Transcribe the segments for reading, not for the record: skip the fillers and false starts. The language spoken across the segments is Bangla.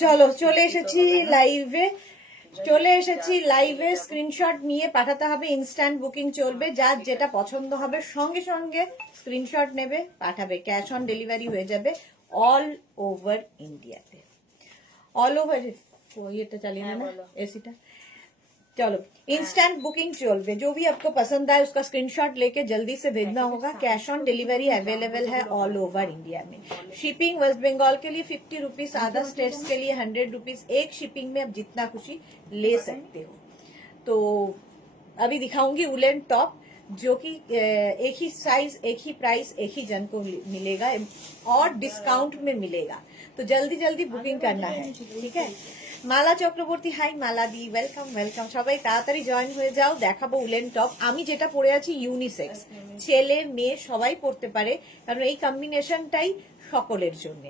চলো চলে এসেছি লাইভে, স্ক্রিনশট নিয়ে পাঠাতে হবে, ইনস্ট্যান্ট বুকিং চলবে, যার যেটা পছন্দ হবে সঙ্গে সঙ্গে স্ক্রিনশট নেবে পাঠাবে, ক্যাশ অন ডেলিভারি হয়ে যাবে অল ওভার ইন্ডিয়াতে। ऑल ओवर ये तो चलिए ना एसी टा। चलो इंस्टेंट बुकिंग चलবে, जो भी आपको पसंद आए उसका स्क्रीनशॉट लेके जल्दी से भेजना होगा। कैश ऑन डिलीवरी अवेलेबल है ऑल ओवर इंडिया में। शिपिंग वेस्ट बंगाल के लिए 50 रुपीज, अदर स्टेट्स के लिए 100 रुपीज। एक शिपिंग में आप जितना खुशी ले सकते हो। तो अभी दिखाऊंगी वुलन टॉप, जो कि एक ही साइज, एक ही प्राइस, एक ही जन को मिलेगा और डिस्काउंट में मिलेगा। तो जल्दी जल्दी बुकिंग करना है, ठीक है। মালা চক্রবর্তী, হাই মালা দি, ওয়েলকাম ওয়েলকাম। সবাই তাড়াতাড়ি জয়েন হয়ে যাও। দেখাবো উলেন টপ। আমি যেটা পরে আছি ইউনিসেক্স, ছেলে মেয়ে সবাই পরতে পারে, কারণ এই কম্বিনেশনটাই সকলের জন্য।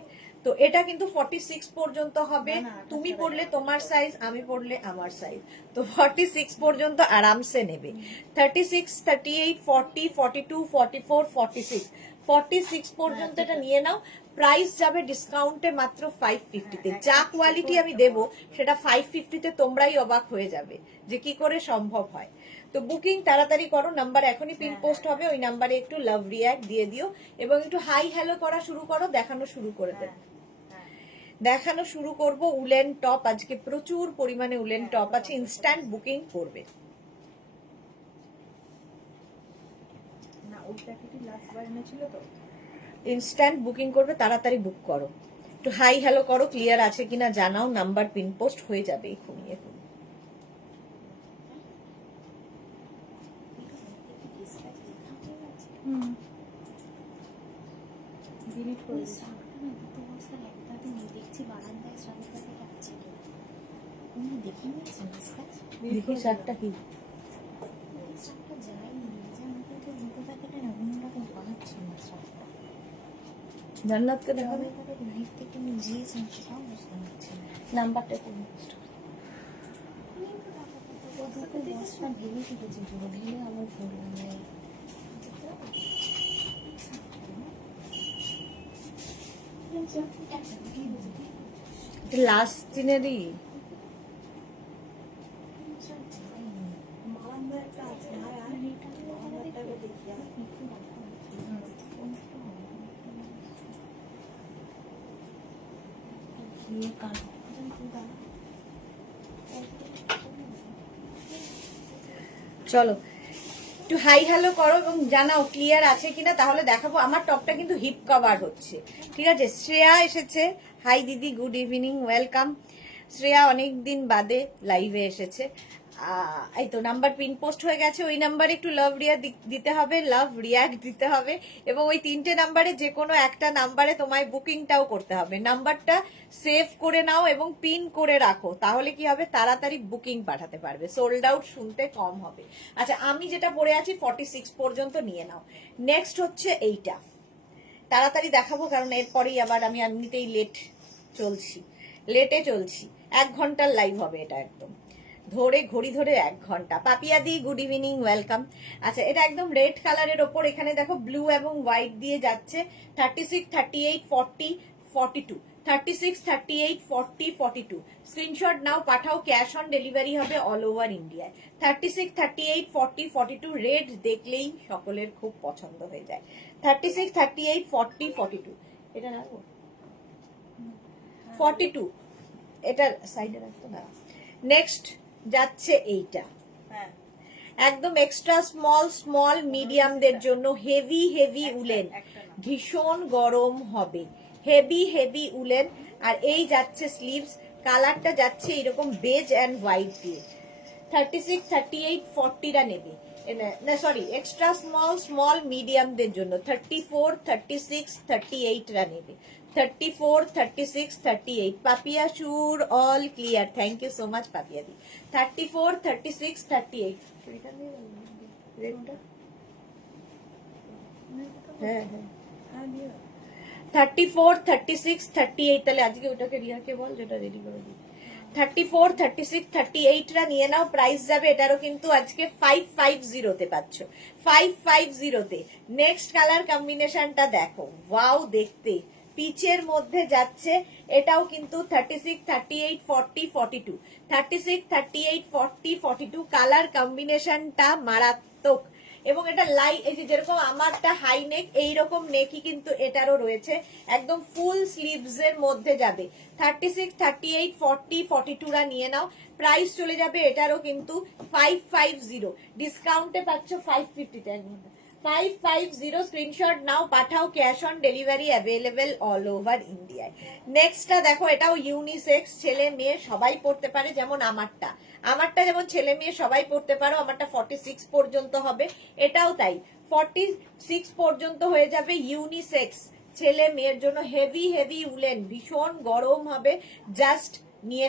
তো এটা কিন্তু 46 পর্যন্ত হবে। তুমি পরলে তোমার সাইজ, আমি পরলে আমার সাইজ, তো 46 পর্যন্ত আরামসে নেবে। 36, 38, 40, 42, 44, 46, 46 পর্যন্ত এটা নিয়ে নাও। প্রাইস যাবে ডিসকাউন্টে মাত্র 550-তে। যা কোয়ালিটি আমি দেবো সেটা 550-তে তোমরাই অবাক হয়ে যাবে যে কি করে সম্ভব হয়। তো বুকিং তাড়াতাড়ি করো, নাম্বার এখনই পিন পোস্ট হবে, ওই নাম্বারে একটু লাভ রিয়াক্ট দিয়ে দিও এবং একটু হাই হ্যালো করা শুরু করো, দেখানো শুরু করে দেবে। দেখানো শুরু করব উলেন টপ। আজকে প্রচুর পরিমাণে উলেন টপ আছে, ইনস্ট্যান্ট বুকিং করবে। ইনস্ট্যান্ট বুকিং করবে, তাড়াতাড়ি বুক করো। একটু হাই হ্যালো করো, ক্লিয়ার আছে কিনা জানাও, নাম্বার পিন পোস্ট হয়ে যাবে এখনই এখনই। দেখি শার্টটা কি জান্নাতকে দেখাবে, নাম্বারটা লাস্ট দিনেরই চলো একটু হাই হ্যালো করো এবং জানাও ক্লিয়ার আছে কিনা, তাহলে দেখাবো। আমার টপটা কিন্তু হিপ কভার হচ্ছে, ঠিক আছে। শ্রেয়া এসেছে, হাই দিদি, গুড ইভিনিং, ওয়েলকাম। শ্রেয়া অনেকদিন বাদে লাইভে এসেছে। এই তো নাম্বার পিন পোস্ট হয়ে গেছে, ওই নাম্বারে একটু লাভ দিতে হবে, লাভ রিয়াক্ট দিতে হবে এবং ওই 3টে নাম্বারে যে কোনো একটা নাম্বারে তোমায় বুকিংটাও করতে হবে। নাম্বারটা সেভ করে নাও এবং পিন করে রাখো, তাহলে কি হবে তাড়াতাড়ি বুকিং পাঠাতে পারবে, সোল্ড আউট শুনতে কম হবে। আচ্ছা আমি যেটা পরে আছি 46 পর্যন্ত নিয়ে নাও। নেক্সট হচ্ছে এইটা, তাড়াতাড়ি দেখাবো কারণ এরপরেই আবার আমি এমনিতেই লেটে চলছি। 1 ঘন্টার লাইভ হবে এটা, একদম ধরে ঘড়ি ধরে 1 ঘন্টা। পাপিয়া দি, গুড ইভিনিং, ওয়েলকাম। আচ্ছা এটা একদম রেড কালারের ওপর, এখানে দেখো ব্লু এবং হোয়াইট দিয়ে যাচ্ছে। 36, 38, 40, 42, 36, 38, 40, 42 স্ক্রিনশট নাও, পাঠাও। ক্যাশ অন ডেলিভারি হবে অল ওভার ইন্ডিয়ায়। 36, 38, 40, 42 রেড দেখলেই সকলের খুব পছন্দ হয়ে যায়। 36, 38, 40, 42 এটা রাখবো, 42 এটা সাইডে রাখতো না। নেক্সট যাচ্ছে এইটা, একদম এক্সট্রা স্মল মিডিয়ামদের জন্য হেভি উলেন, ভীষণ গরম হবে, হেভি উলেন। আর এই যাচ্ছে স্লিভস, কালারটা যাচ্ছে এরকম বেজ অ্যান্ড হোয়াইট দিয়ে। 36, 38, 40টা নেবে না, সরি এক্সট্রা স্মল মিডিয়ামদের জন্য 34, 36, 38রা নেবে। 34, 36, 38 পাপিয়া শুর all clear, thank you so much Papiya দি। 34, 36, 38 হ্যাঁ 34, 36, 38 তাহলে আজকে ওটাকে রিয়াকে বল যেটা রেডি করে দিই। 34, 36, 38রা নিয়ে নাও। প্রাইস যাবে এটারও কিন্তু আজকে 550-তে পাচ্ছ, 550-তে। নেক্সট কালার কম্বিনেশনটা দেখো, ওয়াও দেখতে পিচের মধ্যে যাচ্ছে, এটাও কিন্তু 36, 38, 40, 42, 36, 38, 40, 42 কালার কম্বিনেশনটা মারাত্মক। এবং এটা এই যে যেরকম আমারটা হাই নেক, এইরকম নেকই কিন্তু এটারও রয়েছে, একদম ফুল স্লিভস এর মধ্যে যাবে। 36, 38, 40, 42 রা নিয়ে নাও। প্রাইস চলে যাবে এটারও কিন্তু 550, ডিসকাউন্টে পাচ্ছ 550 টাকা। 550 স্ক্রিনশট নাও, পাঠাও, cash on delivery available all over ইন্ডিয়ায়। নেক্সটটা দেখো, এটাও ইউনিসেক্স, ছেলে মেয়ে সবাই পড়তে পারে, যেমন আমারটা যেমন ছেলে মেয়ে সবাই পড়তে পারো, আমারটা 46 পর্যন্ত হবে, এটাও তাই 46 পর্যন্ত হয়ে যাবে। ইউনিসেক্স, ছেলে মেয়ের জন্য, হেভি হেভি উলেন, ভীষণ গরম হবে, জাস্ট নিয়ে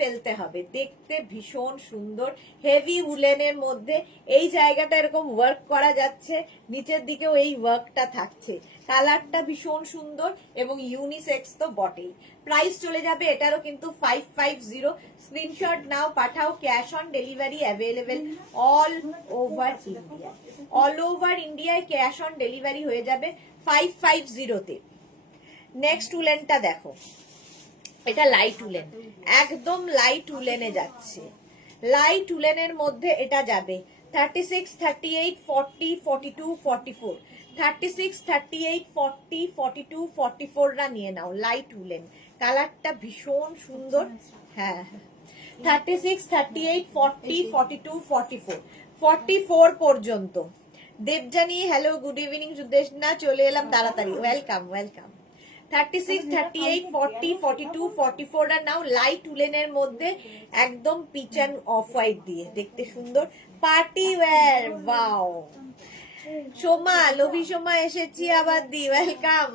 ফেলতে হবে, দেখতে ভীষণ সুন্দর, হেভি উলেনের মধ্যে। এই জায়গাটা এরকম ওয়ার্ক করা যাচ্ছে, নিচের দিকেও এই ওয়ার্কটা থাকছে, কালারটা ভীষণ সুন্দর এবং ইউনিসেক্স তো বটেই। প্রাইস চলে যাবে এটারও কিন্তু 550, স্ক্রিনশট নাও, পাঠাও, cash on delivery available all over ইন্ডিয়ায় ক্যাশ অন ডেলিভারি হয়ে যাবে 550 তে। নেক্সট উলেনটা দেখো, এটা লাইট উলেন, একদম লাইট উলেনে যাচ্ছে, লাইট উলেনের মধ্যে এটা যাবে 36, 38, 40, 42, 44, 36, 38, 40, 42, 44 রা নিয়ে নাও। লাইট উলেন, কালারটা ভীষণ সুন্দর। হ্যাঁ, 36, 38, 40, 42, 44, 44 পর্যন্ত। Debjani, hello, good evening. Sudeshna, চলে এলাম তাড়াতাড়ি, ওয়েলকাম। 36, 38, 40, 42, 44 রা নাও। লাইট উলেনের মধ্যে একদম পিচ অ্যান্ড অফ হোয়াইট দিয়ে, দেখতে সুন্দর, পার্টি ওয়্যার। ওয়াও, সোমা এসেছি আবার দি, ওয়েলকাম।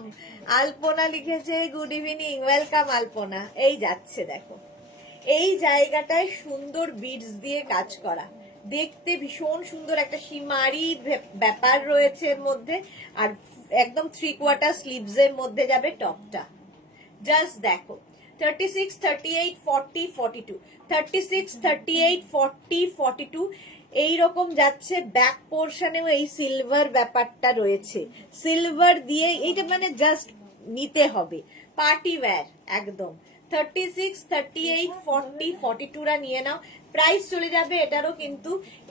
আলপনা লিখেছে গুড ইভিনিং, ওয়েলকাম আলপনা। এই যাচ্ছে দেখো, এই জায়গাটায় সুন্দর বিডস দিয়ে কাজ করা, দেখতে ভীষণ সুন্দর, একটা সীমারি ব্যাপার রয়েছে এর মধ্যে, আর একদম 3/4 স্লিভস এর মধ্যে যাবে টপটা। জাস্ট দেখো, 36, 38, 40, 42, 36, 38, 40, 42 এইরকম যাচ্ছে। ব্যাক পোর্শনেও এই সিলভার ব্যাপারটা রয়েছে, সিলভার দিয়ে, এইটা মানে জাস্ট নিতে হবে, পার্টি ওয়্যার একদম। 36, 38, 40, 42 রা নিয়ে নাও। প্রাইস চলে যাবে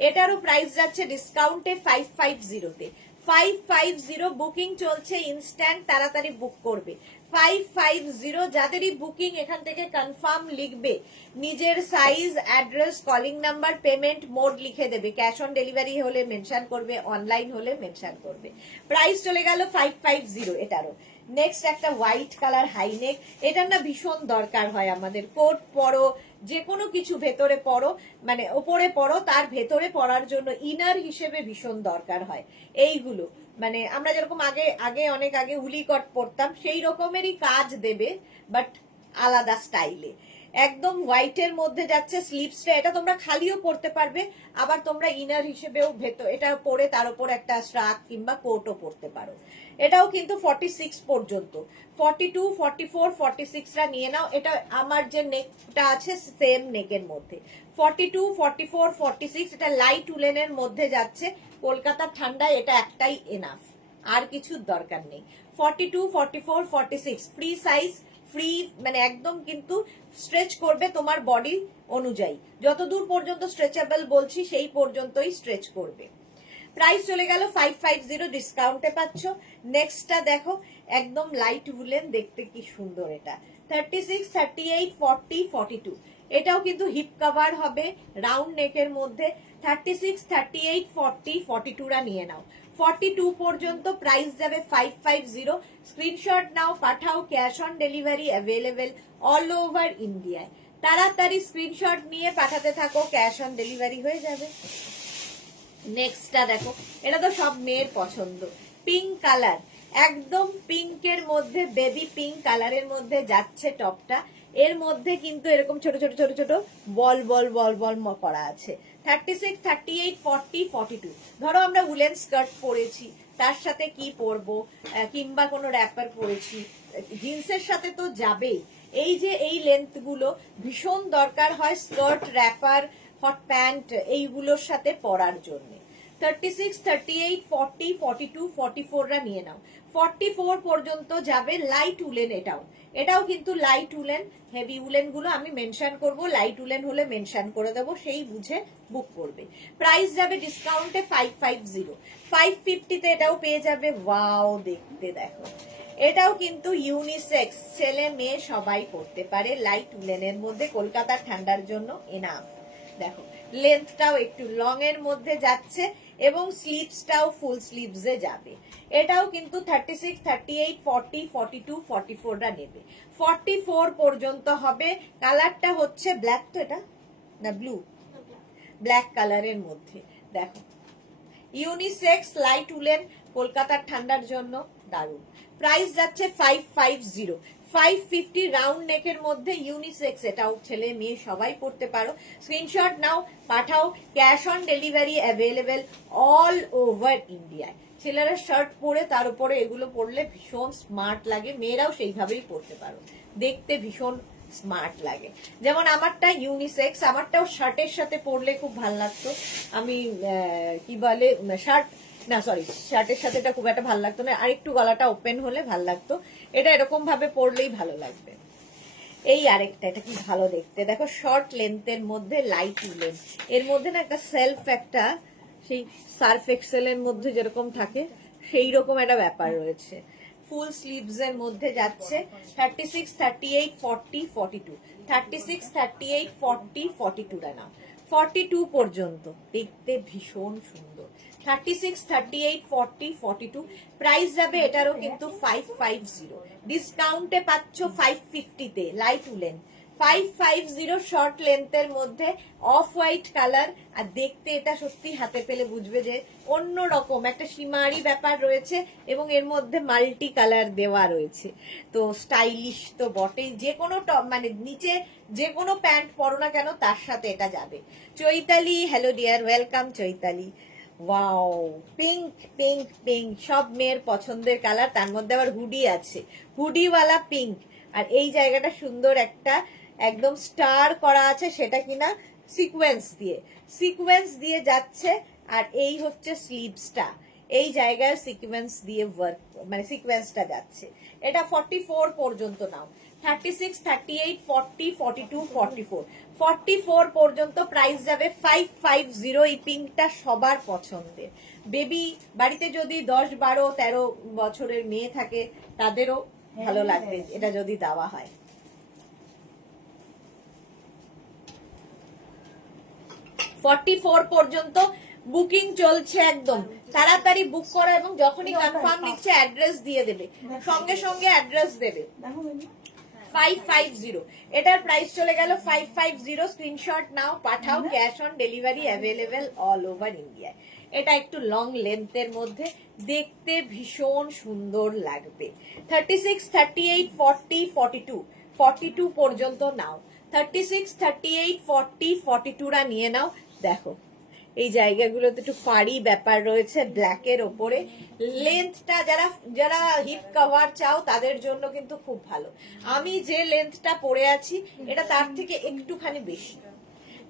এটারও প্রাইস যাচ্ছে ডিসকাউন্টে 550 তে। 550 বুকিং চলছে, ইনস্ট্যান্ট, তাড়াতাড়ি বুক করবে। 550, যাদেরই বুকিং এখান থেকে কনফার্ম লিখবে, নিজের size, address, calling number, payment mode লিখে দেবে, ক্যাশ অন ডেলিভারি হলে মেনশন করবে, অনলাইন হলে মেনশন করবে। প্রাইস চলে গেল 550 এটারও। নেক্সট একটা হোয়াইট কালার হাইনেক, এটার না ভীষণ দরকার হয় আমাদের, কোট পরো, যে কোনো কিছু ভেতরে পরো, মানে ওপরে পরো, তার ভেতরে পরার জন্য ইনার হিসেবে ভীষণ দরকার হয় এইগুলো। মানে আমরা যেরকম অনেক আগে উলি কট পরতাম, সেই রকমেরই কাজ দেবে, বাট আলাদা স্টাইলে। একদম হোয়াইটের মধ্যে যাচ্ছে, স্লিভসটা এটা তোমরা খালিও পরতে পারবে, আবার তোমরা ইনার হিসেবেও এটা পরে তার উপর একটা স্ট্রাক কিংবা কোটও পরতে পারো। এটাও কিন্তু 46 পর্যন্ত, 42, 44, 46 রা নিয়ে নাও। এটা আমার যে নেকটা আছে সেম নেকের মধ্যে, 42, 44, 46, এটা লাইট উলেনের মধ্যে যাচ্ছে। কলকাতার ঠান্ডায় এটা একটাই এনাফ, আর কিছুর দরকার নেই। 42, 44, 46 ফ্রি সাইজ, ফ্রি, মানে একদম কিন্তু স্ট্রেচ করবে তোমার বডি অনুযায়ী, যতদূর পর্যন্ত স্ট্রেচেবল বলছি সেই পর্যন্তই স্ট্রেচ করবে। প্রাইস চলে গেল 550, ডিসকাউন্টে পাচ্ছ। নেক্সটটা দেখো, একদম লাইট উলেন, দেখতে কি সুন্দর এটা। 36, 38, 40, 42, এটাও কিন্তু হিপ কভার হবে, রাউন্ড নেকের মধ্যে। 36, 38, 40, 42 রা নিয়ে নাও। 42 পর্যন্ত প্রাইস যাবে 550, স্ক্রিনশট নাও, পাঠাও, cash on delivery available all over ইন্ডিয়ায়। তাড়াতাড়ি স্ক্রিনশট নিয়ে পাঠাতে থাকো, ক্যাশ অন ডেলিভারি হয়ে যাবে। নেক্সটটা দেখো, এটা তো সব মেয়ের পছন্দ, পিঙ্ক কালার, একদম পিঙ্কের মধ্যে, বেবি পিঙ্ক কালারের মধ্যে যাচ্ছে টপটা। এর মধ্যে কিন্তু এরকম ছোট ছোট ছোট ছোট বল বল বল বল করা আছে। 36, 38, 40, 42, ধরো আমরা উলেন স্কার্ট পরেছি, তার সাথে কি পরবো, কিংবা কোনো র্যাপার পরেছি, জিন্সের সাথে তো যাবেই। এই যে এই লেন্থ গুলো ভীষণ দরকার হয় স্কার্ট, র্যাপার, হট প্যান্ট এইগুলোর সাথে পরার জন্য। 36, 38, 40, 42, 44 রা নিয়ে নাও। 44 পর্যন্ত যাবে। লাইট উলেন, এটাও কিন্তু লাইট উলেন। হেভি উলেন গুলো আমি মেনশন করব, লাইট উলেন হলে মেনশন করে দেবো, সেই বুঝে বুক করবে। প্রাইস যাবে ডিসকাউন্টে 550, 550 তে এটাও পেয়ে যাবে। ওয়াও, দেখতে দেখো, এটাও কিন্তু ইউনিসেক্স, ছেলে মেয়ে সবাই পড়তে পারে। লাইট উলেনের মধ্যে, কলকাতার ঠান্ডার জন্য এনাফ। দেখো লেন্থটাও একটু লং এর মধ্যে যাচ্ছে এবং স্লিভসটাও ফুল স্লিভসে যাবে। এটাও কিন্তু 36, 38, 40, 42, 44 রা নেবে। 44 পর্যন্ত হবে। কালারটা হচ্ছে ব্ল্যাক, তো এটা না ব্লু, ব্ল্যাক কালারের মধ্যে। দেখো ইউনিসেক্স লাইট উলেন, কলকাতার ঠান্ডার জন্য দারুণ। প্রাইস যাচ্ছে 550, 550 রাউন্ড নেকের মধ্যে ইউনিসেক্স। এটাও ছেলে মেয়ে সবাই পড়তে পারো। স্ক্রিনশট নাও, পাঠাও। Cash on delivery available all over ইন্ডিয়ায়। ছেলেরা শার্ট পরে তার উপরে এগুলো পরলে ভীষণ স্মার্ট লাগে, মেয়েরাও সেইভাবেই পরতে পারো, দেখতে ভীষণ স্মার্ট লাগে। যেমন আমারটা ইউনিসেক্স, আমারটাও শার্টের সাথে পরলে খুব ভালো লাগতো। আমি কি বলে শার্ট না, সরি, শার্টের সাথে এটা খুব একটা ভালো লাগতো না, আর একটু গলাটা ওপেন হলে ভালো লাগতো। এটা এরকম ভাবে পরলেই ভালো লাগবে। এই আরেকটা, এটা কি ভালো দেখতে, দেখো শর্ট লেন্থের মধ্যে লাইট উলেন। এর মধ্যে না একটা সেলফ, একটা সেই সার্ফ এক্সেলের মধ্যে যেরকম থাকে সেই রকম একটা ব্যাপার রয়েছে। ফুল স্লিভস এর মধ্যে যাচ্ছে। 36, 38, 40, 42, 36, 38, 40, 42 টা নাও। 42 পর্যন্ত দেখতে ভীষণ সুন্দর। 36, 38, 40, 42 প্রাইস যাবে এটারও কিন্তু 550। ডিসকাউন্টে পাচ্ছ 550 তে। লাইট উলেন 550 শর্ট লেন্থের মধ্যে, অফ হোয়াইট কালার। আর দেখতে এটা সত্যি হাতে পেলে বুঝবে যে অন্যরকম একটা সীমারি ব্যাপার রয়েছে এবং এর মধ্যে মাল্টি কালার দেওয়া রয়েছে। তো স্টাইলিশ তো বটেই। যে কোনো টপ মানে নিচে যে কোনো প্যান্ট পরো না কেন তার সাথে এটা যাবে। Chaitali, hello dear, welcome Chaitali. Wow, pink pink pink, সব মেয়ের পছন্দের কালার। তার মধ্যে আবার হুডি আছে, হুডিওয়ালা পিঙ্ক। আর এই জায়গাটা সুন্দর একটা একদম স্টার করা আছে, সেটা কিনা সিকোয়েন্স দিয়ে যাচ্ছে। আর এই হচ্ছে স্লিভসটা, এই জায়গায় সিকোয়েন্স দিয়ে ওয়ার্ক, মানে সিকোয়েন্সটা যাচ্ছে। এটা 44 পর্যন্ত নাও। 36, 38, 40, 42, 44, 44 পর্যন্ত প্রাইস যাবে 550। এই পিঙ্কটা সবার পছন্দের। বেবি বাড়িতে যদি 10, 12, 13 বছরের মেয়ে থাকে তাদেরও ভালো লাগবে এটা যদি দেওয়া হয়। 44 পর্যন্ত বুকিং চলছে, একদম তাড়াতাড়ি বুক করা, এবং যখনই কনফার্ম লিখছে অ্যাড্রেস দিয়ে দেবে, সঙ্গে সঙ্গে অ্যাড্রেস দেবে। 550, এটার প্রাইস চলে গেল 550। স্ক্রিনশট নাও, পাঠাও। Cash on delivery available all over ইন্ডিয়ায়। এটা একটু লং লেন্থের মধ্যে, দেখতে ভীষণ সুন্দর লাগবে। 36, 38, 40, 42, 42 পর্যন্ত নাও। 36, 38, 40, 42 রা নিয়ে নাও। দেখো এই জায়গাগুলোতে একটু ফাড়ি ব্যাপার রয়েছে ব্ল্যাকের ওপরে। লেন্থটা যারা যারা হিপ কভার চাও তাদের জন্য কিন্তু খুব ভালো। আমি যে লেন্থটা পরে আছি এটা তার থেকে একটুখানি বেশি।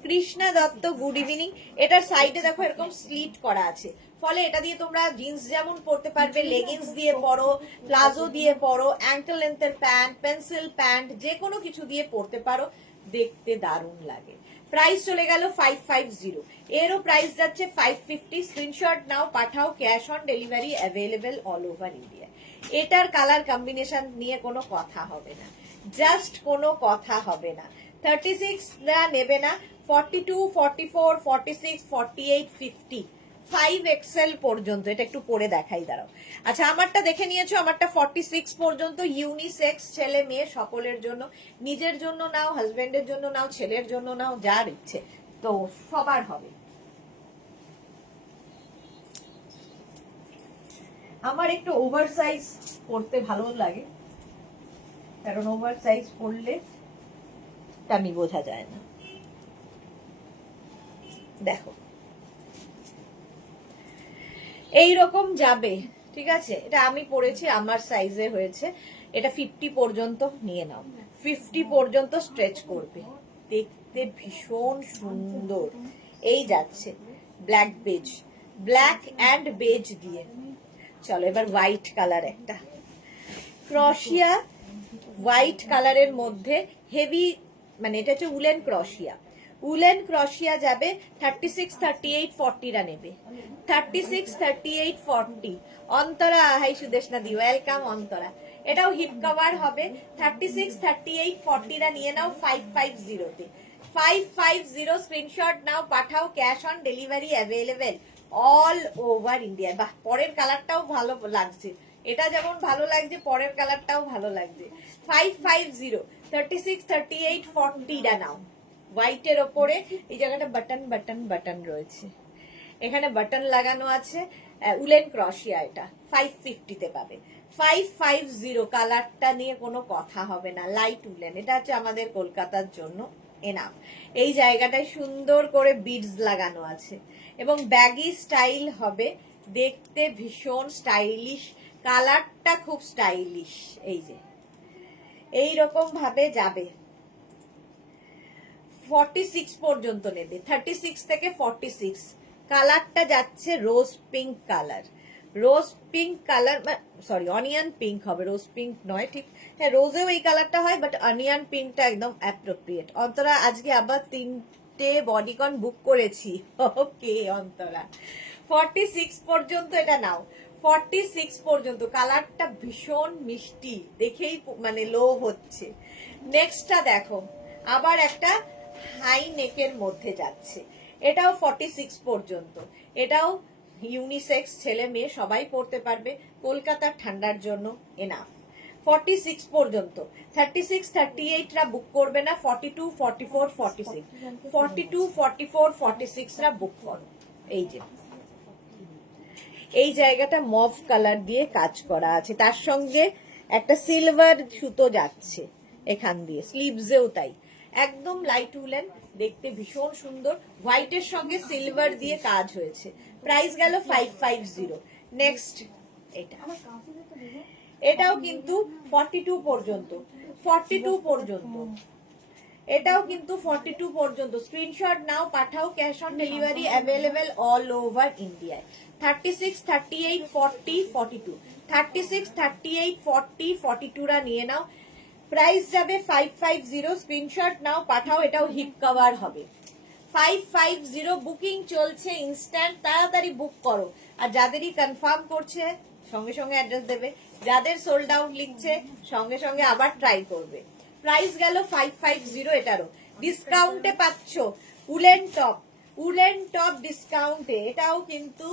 Krishna Dutta, good evening. এটার সাইডে দেখো এরকম স্লিট করা আছে, ফলে এটা দিয়ে তোমরা জিন্স যেমন পরতে পারবে, লেগিংস দিয়ে পরো, প্লাজো দিয়ে পরো, অ্যাঙ্কেল লেন্থের প্যান্ট, পেন্সিল প্যান্ট, যে কোনো কিছু দিয়ে পরতে পারো, দেখতে দারুণ লাগে। প্রাইস চলে গেল 550, এরও প্রাইস যাচ্ছে 550। স্ক্রিনশট নাও, পাঠাও। Cash on delivery available all over India. এটার কালার কম্বিনেশন নিয়ে কোনো কথা হবে না, জাস্ট কোনো কথা হবে না। 36 না নেবে না, 42, 44, 46, 48, 50, 5XL পর্যন্ত। এটা একটু পরে দেখাই, দাঁড়াও। আচ্ছা, আমারটা দেখে নিয়েছো, আমারটা 46 পর্যন্ত ইউনিসেক্স, ছেলে মেয়ে সকলের জন্য। নিজের জন্য নাও, হাজবেন্ডের জন্য নাও, ছেলের জন্য নাও, যার ইচ্ছে, তো সবার হবে। আমার একটু ওভার সাইজ পরতে ভালো লাগে, কারণ ওভার সাইজ পরলে আমি বোঝা যায় না। দেখো এই রকম যাবে, ঠিক আছে। এটা আমি পরেছি, আমার সাইজে হয়েছে। এটা 50 পর্যন্ত নিয়ে নাও, 50 পর্যন্ত স্ট্রেচ করবে, দেখতে ভীষণ সুন্দর। এই যাচ্ছে black beige, black and beige দিয়ে। চলো এবার হোয়াইট কালার, একটা ক্রশিয়া হোয়াইট কালারের মধ্যে হেভি, মানে এটা হচ্ছে উলেন ক্রশিয়া। উলেন ক্রশিয়া যাবে 36, 38, 40রা নেবে। 36, 38, 40। অন্তরা, হাই সুদেশনা দি, ওয়েলকাম অন্তরা। এটাও হিপ কভার হবে। 36, 38, 40রা নিয়ে নাও 550 তে। 550 স্ক্রিনশট নাও, পাঠাও, cash on delivery available all over India. বাহ, পরের কালারটাও ভালো লাগছে, এটা যেমন ভালো লাগছে পরের কালারটাও ভালো লাগছে। 550, 36, 38, 40টা নাও। হোয়াইটের ওপরে এই জায়গাটা বাটন বাটন বাটন রয়েছে, এখানে বাটন লাগানো আছে। উলেন ক্রশিয়া, এটা 550 তে পাবে। 550 কালারটা নিয়ে কোনো কথা হবে না, লাইট উলেন, এটা হচ্ছে আমাদের কলকাতার জন্য এনাফ। এই জায়গাটায় সুন্দর করে বিডস লাগানো আছে এবং ব্যাগি স্টাইল হবে, দেখতে ভীষণ স্টাইলিশ, কালারটা খুব স্টাইলিশ। এই যে এইরকম ভাবে যাবে। 46 পর্যন্ত নেবে, 36 থেকে 46। কালারটা যাচ্ছে রোজ পিঙ্ক কালার, রোজ pink colour, sorry onion pink হবে, রোজ পিঙ্ক নয়, ঠিক হ্যাঁ, রোজেও এই কালারটা হয়, বাট অনিয়ন পিঙ্কটা একদম অ্যাপ্রোপ্রিয়েট। অন্তরা আজকে আবার 3টে বডিকন বুক করেছি, ওকে অন্তরা। 46 পর্যন্ত এটা নাও, 46 পর্যন্ত। কালারটা ভীষণ মিষ্টি, দেখেই মানে লোভ হচ্ছে। নেক্সটটা দেখো, আবার একটা হাই নেকের মধ্যে যাচ্ছে, এটাও 46 পর্যন্ত। এটাও ইউনিসেক্স, ছেলে মেয়ে সবাই পড়তে পারবে, কলকাতার ঠান্ডার জন্য এনাফ। 46 পর্যন্ত। 36, 38রা বুক করবে না, 42, 44, 46, 42, 44, 46রা বুক করো। এই যে এই জায়গাটা মভ কালার দিয়ে কাজ করা আছে, তার সঙ্গে একটা সিলভার সুতো যাচ্ছে এখান দিয়ে, স্লিভসেও তাই, একদম লাইট উলেন, দেখতে ভীষণ সুন্দর। হোয়াইটের সঙ্গে সিলভার দিয়ে কাজ হয়েছে। প্রাইস গেল 550। নেক্সট এটা, এটাও কিন্তু 42 পর্যন্ত, 42 পর্যন্ত, এটাও কিন্তু 42 পর্যন্ত। স্ক্রিনশট নাও, পাঠাও, cash on delivery available all over ইন্ডিয়ায়। 36, 38, 40, 42, 36, 38, 40, 42রা নিয়ে নাও। প্রাইস যাবে 550। স্ক্রিনশট নাও, পাঠাও, এটাও হিপ কভার হবে। 550 বুকিং চলছে, ইনস্ট্যান্ট, তাড়াতাড়ি বুক করো। আর যাদেরই কনফার্ম করছে সঙ্গে সঙ্গে অ্যাড্রেস দেবে, যাদের সোল্ড আউট লিখছে সঙ্গে সঙ্গে আবার ট্রাই করবে। প্রাইস গেল 550। এটারও ডিসকাউন্টে পাচ্ছ উলেন টপ, উলেন টপ ডিসকাউন্টে, এটাও কিন্তু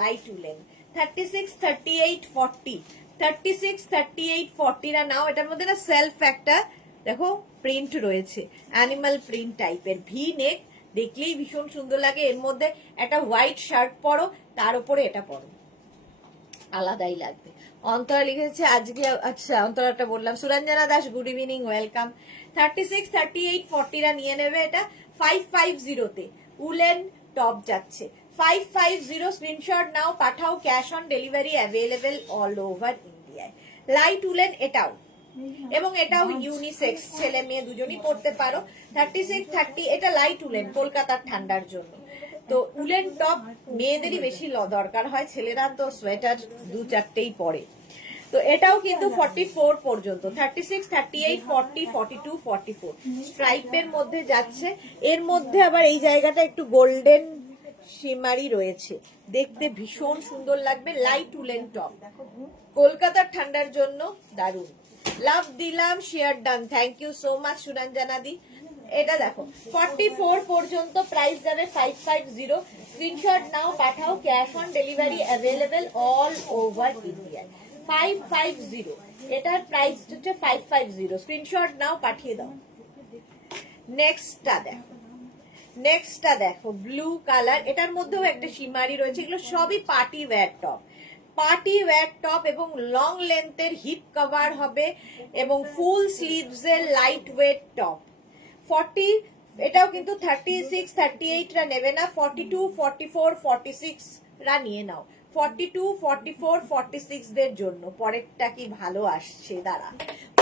লাইট উলেন। 36, 38, 40, 36, 38, 40রা নাও। এটার মধ্যে না সেলফ একটা দেখো প্রিন্ট রয়েছে, অ্যানিমাল প্রিন্ট টাইপের, ভি নেক, দেখলেই ভীষণ সুন্দর লাগে। এর মধ্যে একটা হোয়াইট শার্ট পরো, তার উপরে এটা পরো, আলাদাই লাগবে। অন্তরা লিখেছে আজকে, আচ্ছা অন্তরাটা বললাম। Suranjana Das, good evening, welcome. 36, 38, 40রা নিয়ে নেবে। এটা 550 তে উলেন টপ যাচ্ছে। 550 স্ক্রিনশট নাও, পাঠাও, cash on delivery available all over ইন্ডিয়ায়। লাইট উলেন এটাও, এবং এটাও ইউনিসেক্স, ছেলে মেয়ে দুজনই পড়তে পারো। 36, 30, এটা লাইট উলেন, কলকাতার ঠান্ডার জন্য। তো উলেন টপ মেয়েদেরই বেশি দরকার হয়, ছেলেরা তো সোয়েটার 2-4টেই পরে। তো এটাও কিন্তু 44 পর্যন্ত। 36, 38, 40, 42, 44 স্ট্রাইপের মধ্যে যাচ্ছে। এর মধ্যে আবার এই জায়গাটা একটু গোল্ডেন শিমারি রয়েছে, দেখতে ভীষণ সুন্দর লাগবে। লাইট উলেন টপ, কলকাতার ঠান্ডার জন্য দারুণ। লাভ দিলাম, share done, thank you so much Suranjana দি। এটা দেখো 44 পর্যন্ত, প্রাইস যাবে 550। স্ক্রিনশট নাও, পাঠাও, cash on delivery available all over India. 550, এটার প্রাইস হচ্ছে 550। স্ক্রিনশট নাও, পাঠিয়ে দাও। নেক্সটটা দেখো, নেক্সটটা দেখো ব্লু কালার, এটার মধ্যেও একটা শিমারি রয়েছে। এগুলো সবই party wear top, party wear top এবং লং লেন্থের হিপ কভার হবে এবং ফুল স্লিভস এর লাইট ওয়েট টপ। 40, এটাও কিন্তু 36, 38রা নেবে না, 42, 44, 46রা নিয়ে নাও। 42, 44, 46 দের জন্য। পরেরটা কি ভালো আসছে, দাঁড়া।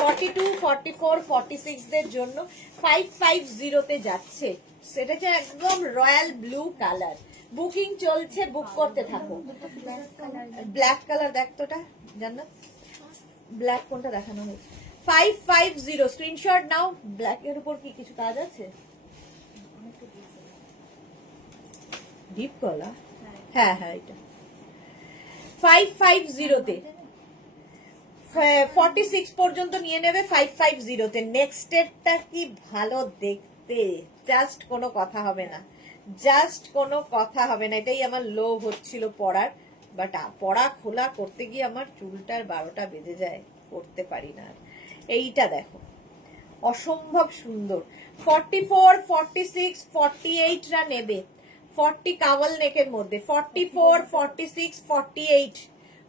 42, 44, 46 দের জন্য 550 তে যাচ্ছে। সেটা হচ্ছে একদম রয়্যাল ব্লু কালার। বুকিং চলছে, বুক করতে থাকো। ব্ল্যাক কালার দেখ তোটা জান্নাত, ব্ল্যাক কোনটা দেখানো হয়েছে? 550 স্ক্রিনশট নাও। ব্ল্যাক এর উপর কি কিছু কাজ আছে? ডিপ কলা, হ্যাঁ হ্যাঁ এটা 550 তে 46 পর্যন্ত নিয়ে নেবে 550 তে। নেক্সট এরটা কি ভালো দেখতে, জাস্ট কোনো কথা হবে না, জাস্ট কোনো কথা হবে না। এটাই আমার লোভ হচ্ছিল পড়ার, বাট পড়া খোলা করতে গিয়ে আমার চুলটার 12টা বেজে যায়, করতে পারি না। এইটা দেখো অসম্ভব সুন্দর। 44, 46, 48 রা নেবে 40 কাওয়াল নেকের মধ্যে। 44, 46, 48,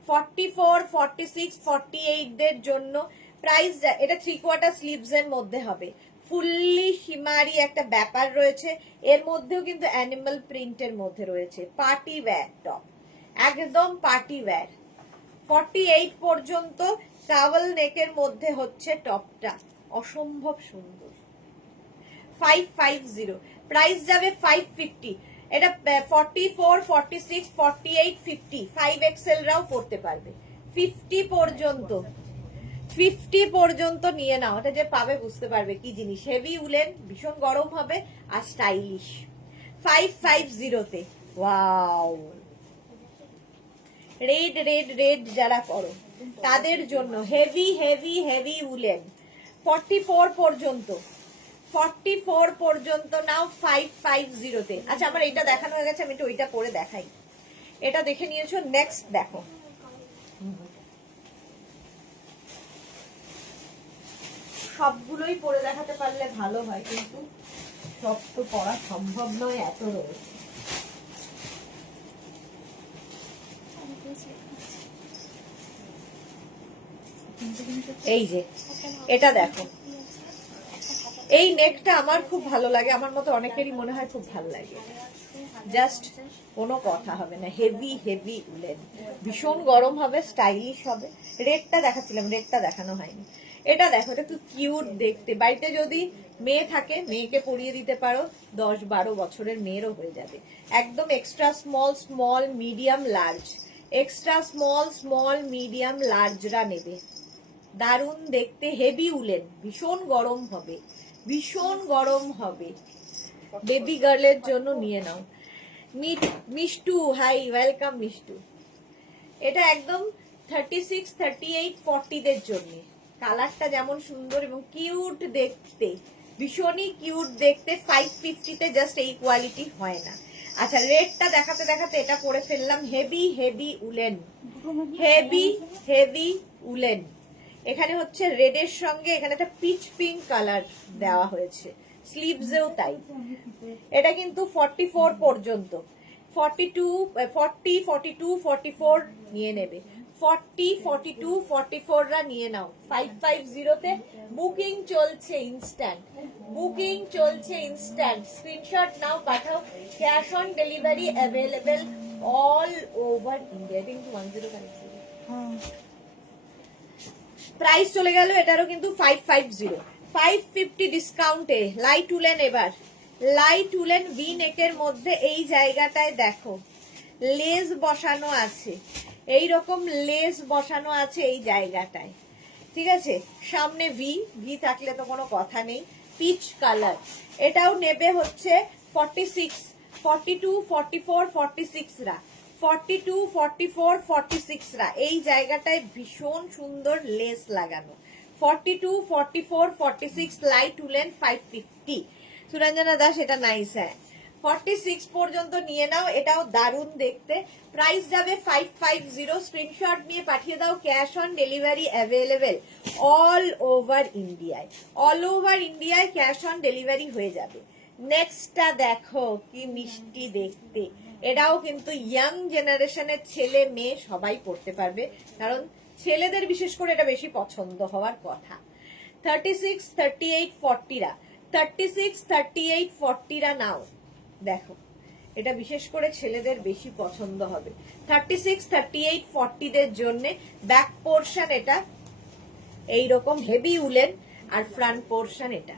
44, 46, 48 দের জন্য প্রাইস। এটা 3/4 স্লিভস এর মধ্যে হবে। ফুললি শিমারি একটা ব্যাপার রয়েছে, এর মধ্যেও কিন্তু অ্যানিমাল প্রিন্টের মধ্যে রয়েছে। পার্টি ওয়্যার টপ, একদম পার্টি ওয়্যার। 48 পর্যন্ত কাওয়াল নেকের মধ্যে হচ্ছে টপটা, অসম্ভব সুন্দর। 550 প্রাইস যাবে 550। এটা 44, 46, 48, 50 5XL রাও পড়তে পারবে। 50 পর্যন্ত, 50 পর্যন্ত নিয়ে নাও। এটা যে পাবে বুঝতে পারবে কি জিনিস। হেভি উলেন, ভীষণ গরম হবে আর স্টাইলিশ। 550 তে ওয়াও। রেড রেড রেড যারা করো তাদের জন্য হেভি হেভি হেভি উলেন। 44 পর্যন্ত, 44 পর্যন্ত নাও 550 তে। আচ্ছা আমার এটা দেখানো হয়ে গেছে, আমি একটু ওইটা পরে দেখাই। এটা দেখে নিয়েছো, নেক্সট দেখো। সবগুলোই পরে দেখাতে পারলে ভালো হয়, কিন্তু সব তো পড়া সম্ভব নয়, এত রয়েছে। এই যে এটা দেখো, এই নেকটা আমার খুব ভালো লাগে, আমার মতো অনেকেরই মনে হয় খুব ভালো লাগে। জাস্ট কোনো কথা হবে না, হেভি হেভি উলেন, ভীষণ গরম হবে, স্টাইলিশ হবে। রেডটা দেখাচ্ছিলাম, রেডটা দেখানো হয়নি। এটা দেখো, এটা খুব কিউট দেখতে। বাড়িতে যদি মেয়ে থাকে, মেয়েকে পরিয়ে দিতে পারো, 10-12 বছরের মেয়েরও হয়ে যাবে। একদম extra small, small, medium, large. Extra small, small, medium, লার্জরা নেবে। দারুণ দেখতে, হেভি উলেন, ভীষণ গরম হবে, ভীষণ গরম হবে। বেবি গার্লের জন্য নিয়ে নাও। Mishtu, hi, welcome Mishtu. এটা একদম 36, 38, 40 দের জন্য। কালারটা যেমন সুন্দর এবং কিউট দেখতে, ভীষণই কিউট দেখতে। 550 তে জাস্ট এই কোয়ালিটি হয় না। আচ্ছা রেডটা দেখাতে দেখাতে এটা করে ফেললাম। Heavy heavy woollen, heavy heavy woollen. এখানে হচ্ছে রেডের সঙ্গে এখানে একটা পিচ পিঙ্ক কালার দেওয়া হয়েছে, স্লিভসেও তাই। এটা কিন্তু 44 পর্যন্ত। 42, 40, 42, 44 নিয়ে নেবে। 40, 42, 44 রা নিয়ে নাও। 550 তে বুকিং চলছে ইনস্ট্যান্ট, বুকিং চলছে ইনস্ট্যান্ট। স্ক্রিনশট নাও, পাঠাও। Cash on delivery available all over India. কিন্তু 10 কানেক্ট। প্রাইস চলে গেল এটারও কিন্তু 550। 550 ডিসকাউন্টে লাইট উলেন। এবার লাইট উলেন ভি নেকের মধ্যে এই জায়গাটায় দেখো লেস বসানো আছে, এই রকম লেস বসানো আছে এই জায়গাটায়, ঠিক আছে। সামনে ভি, ভি থাকলে তো কোনো কথা নেই। Peach colour. এটাও নেবে হচ্ছে 46, 42, 44, 46 রা। 42, 44, 46 রা এই জায়গাটায় ভীষণ সুন্দর লেস লাগানো। 42, 44, 46 লাইট উলেন 550। সুরঞ্জনা দাস, এটা নাইস। হ্যাঁ 46 পর্যন্ত নিয়ে নাও, এটাও দারুণ দেখতে। প্রাইস যাবে 550। স্ক্রিনশট নিয়ে পাঠিয়ে দাও। Cash on delivery available all over ইন্ডিয়ায়, অল ওভার ইন্ডিয়ায় ক্যাশ অন ডেলিভারি হয়ে যাবে। নেক্সটটা দেখো কি মিষ্টি দেখতে। এটাও কিন্তু ইয়াং জেনারেশনের ছেলে মেয়ে সবাই পড়তে পারবে, কারণ ছেলেদের বিশেষ করে এটা বেশি পছন্দ হওয়ার কথা। 36, 38, 40 রা। 36, 38, 40 রা নাও। দেখো এটা বিশেষ করে ছেলেদের বেশি পছন্দ হবে। 36, 38, 40 দের জন্য ব্যাক পোর্শন এটা এইরকম হেভি উলেন আর ফ্রন্ট পোর্শন এটা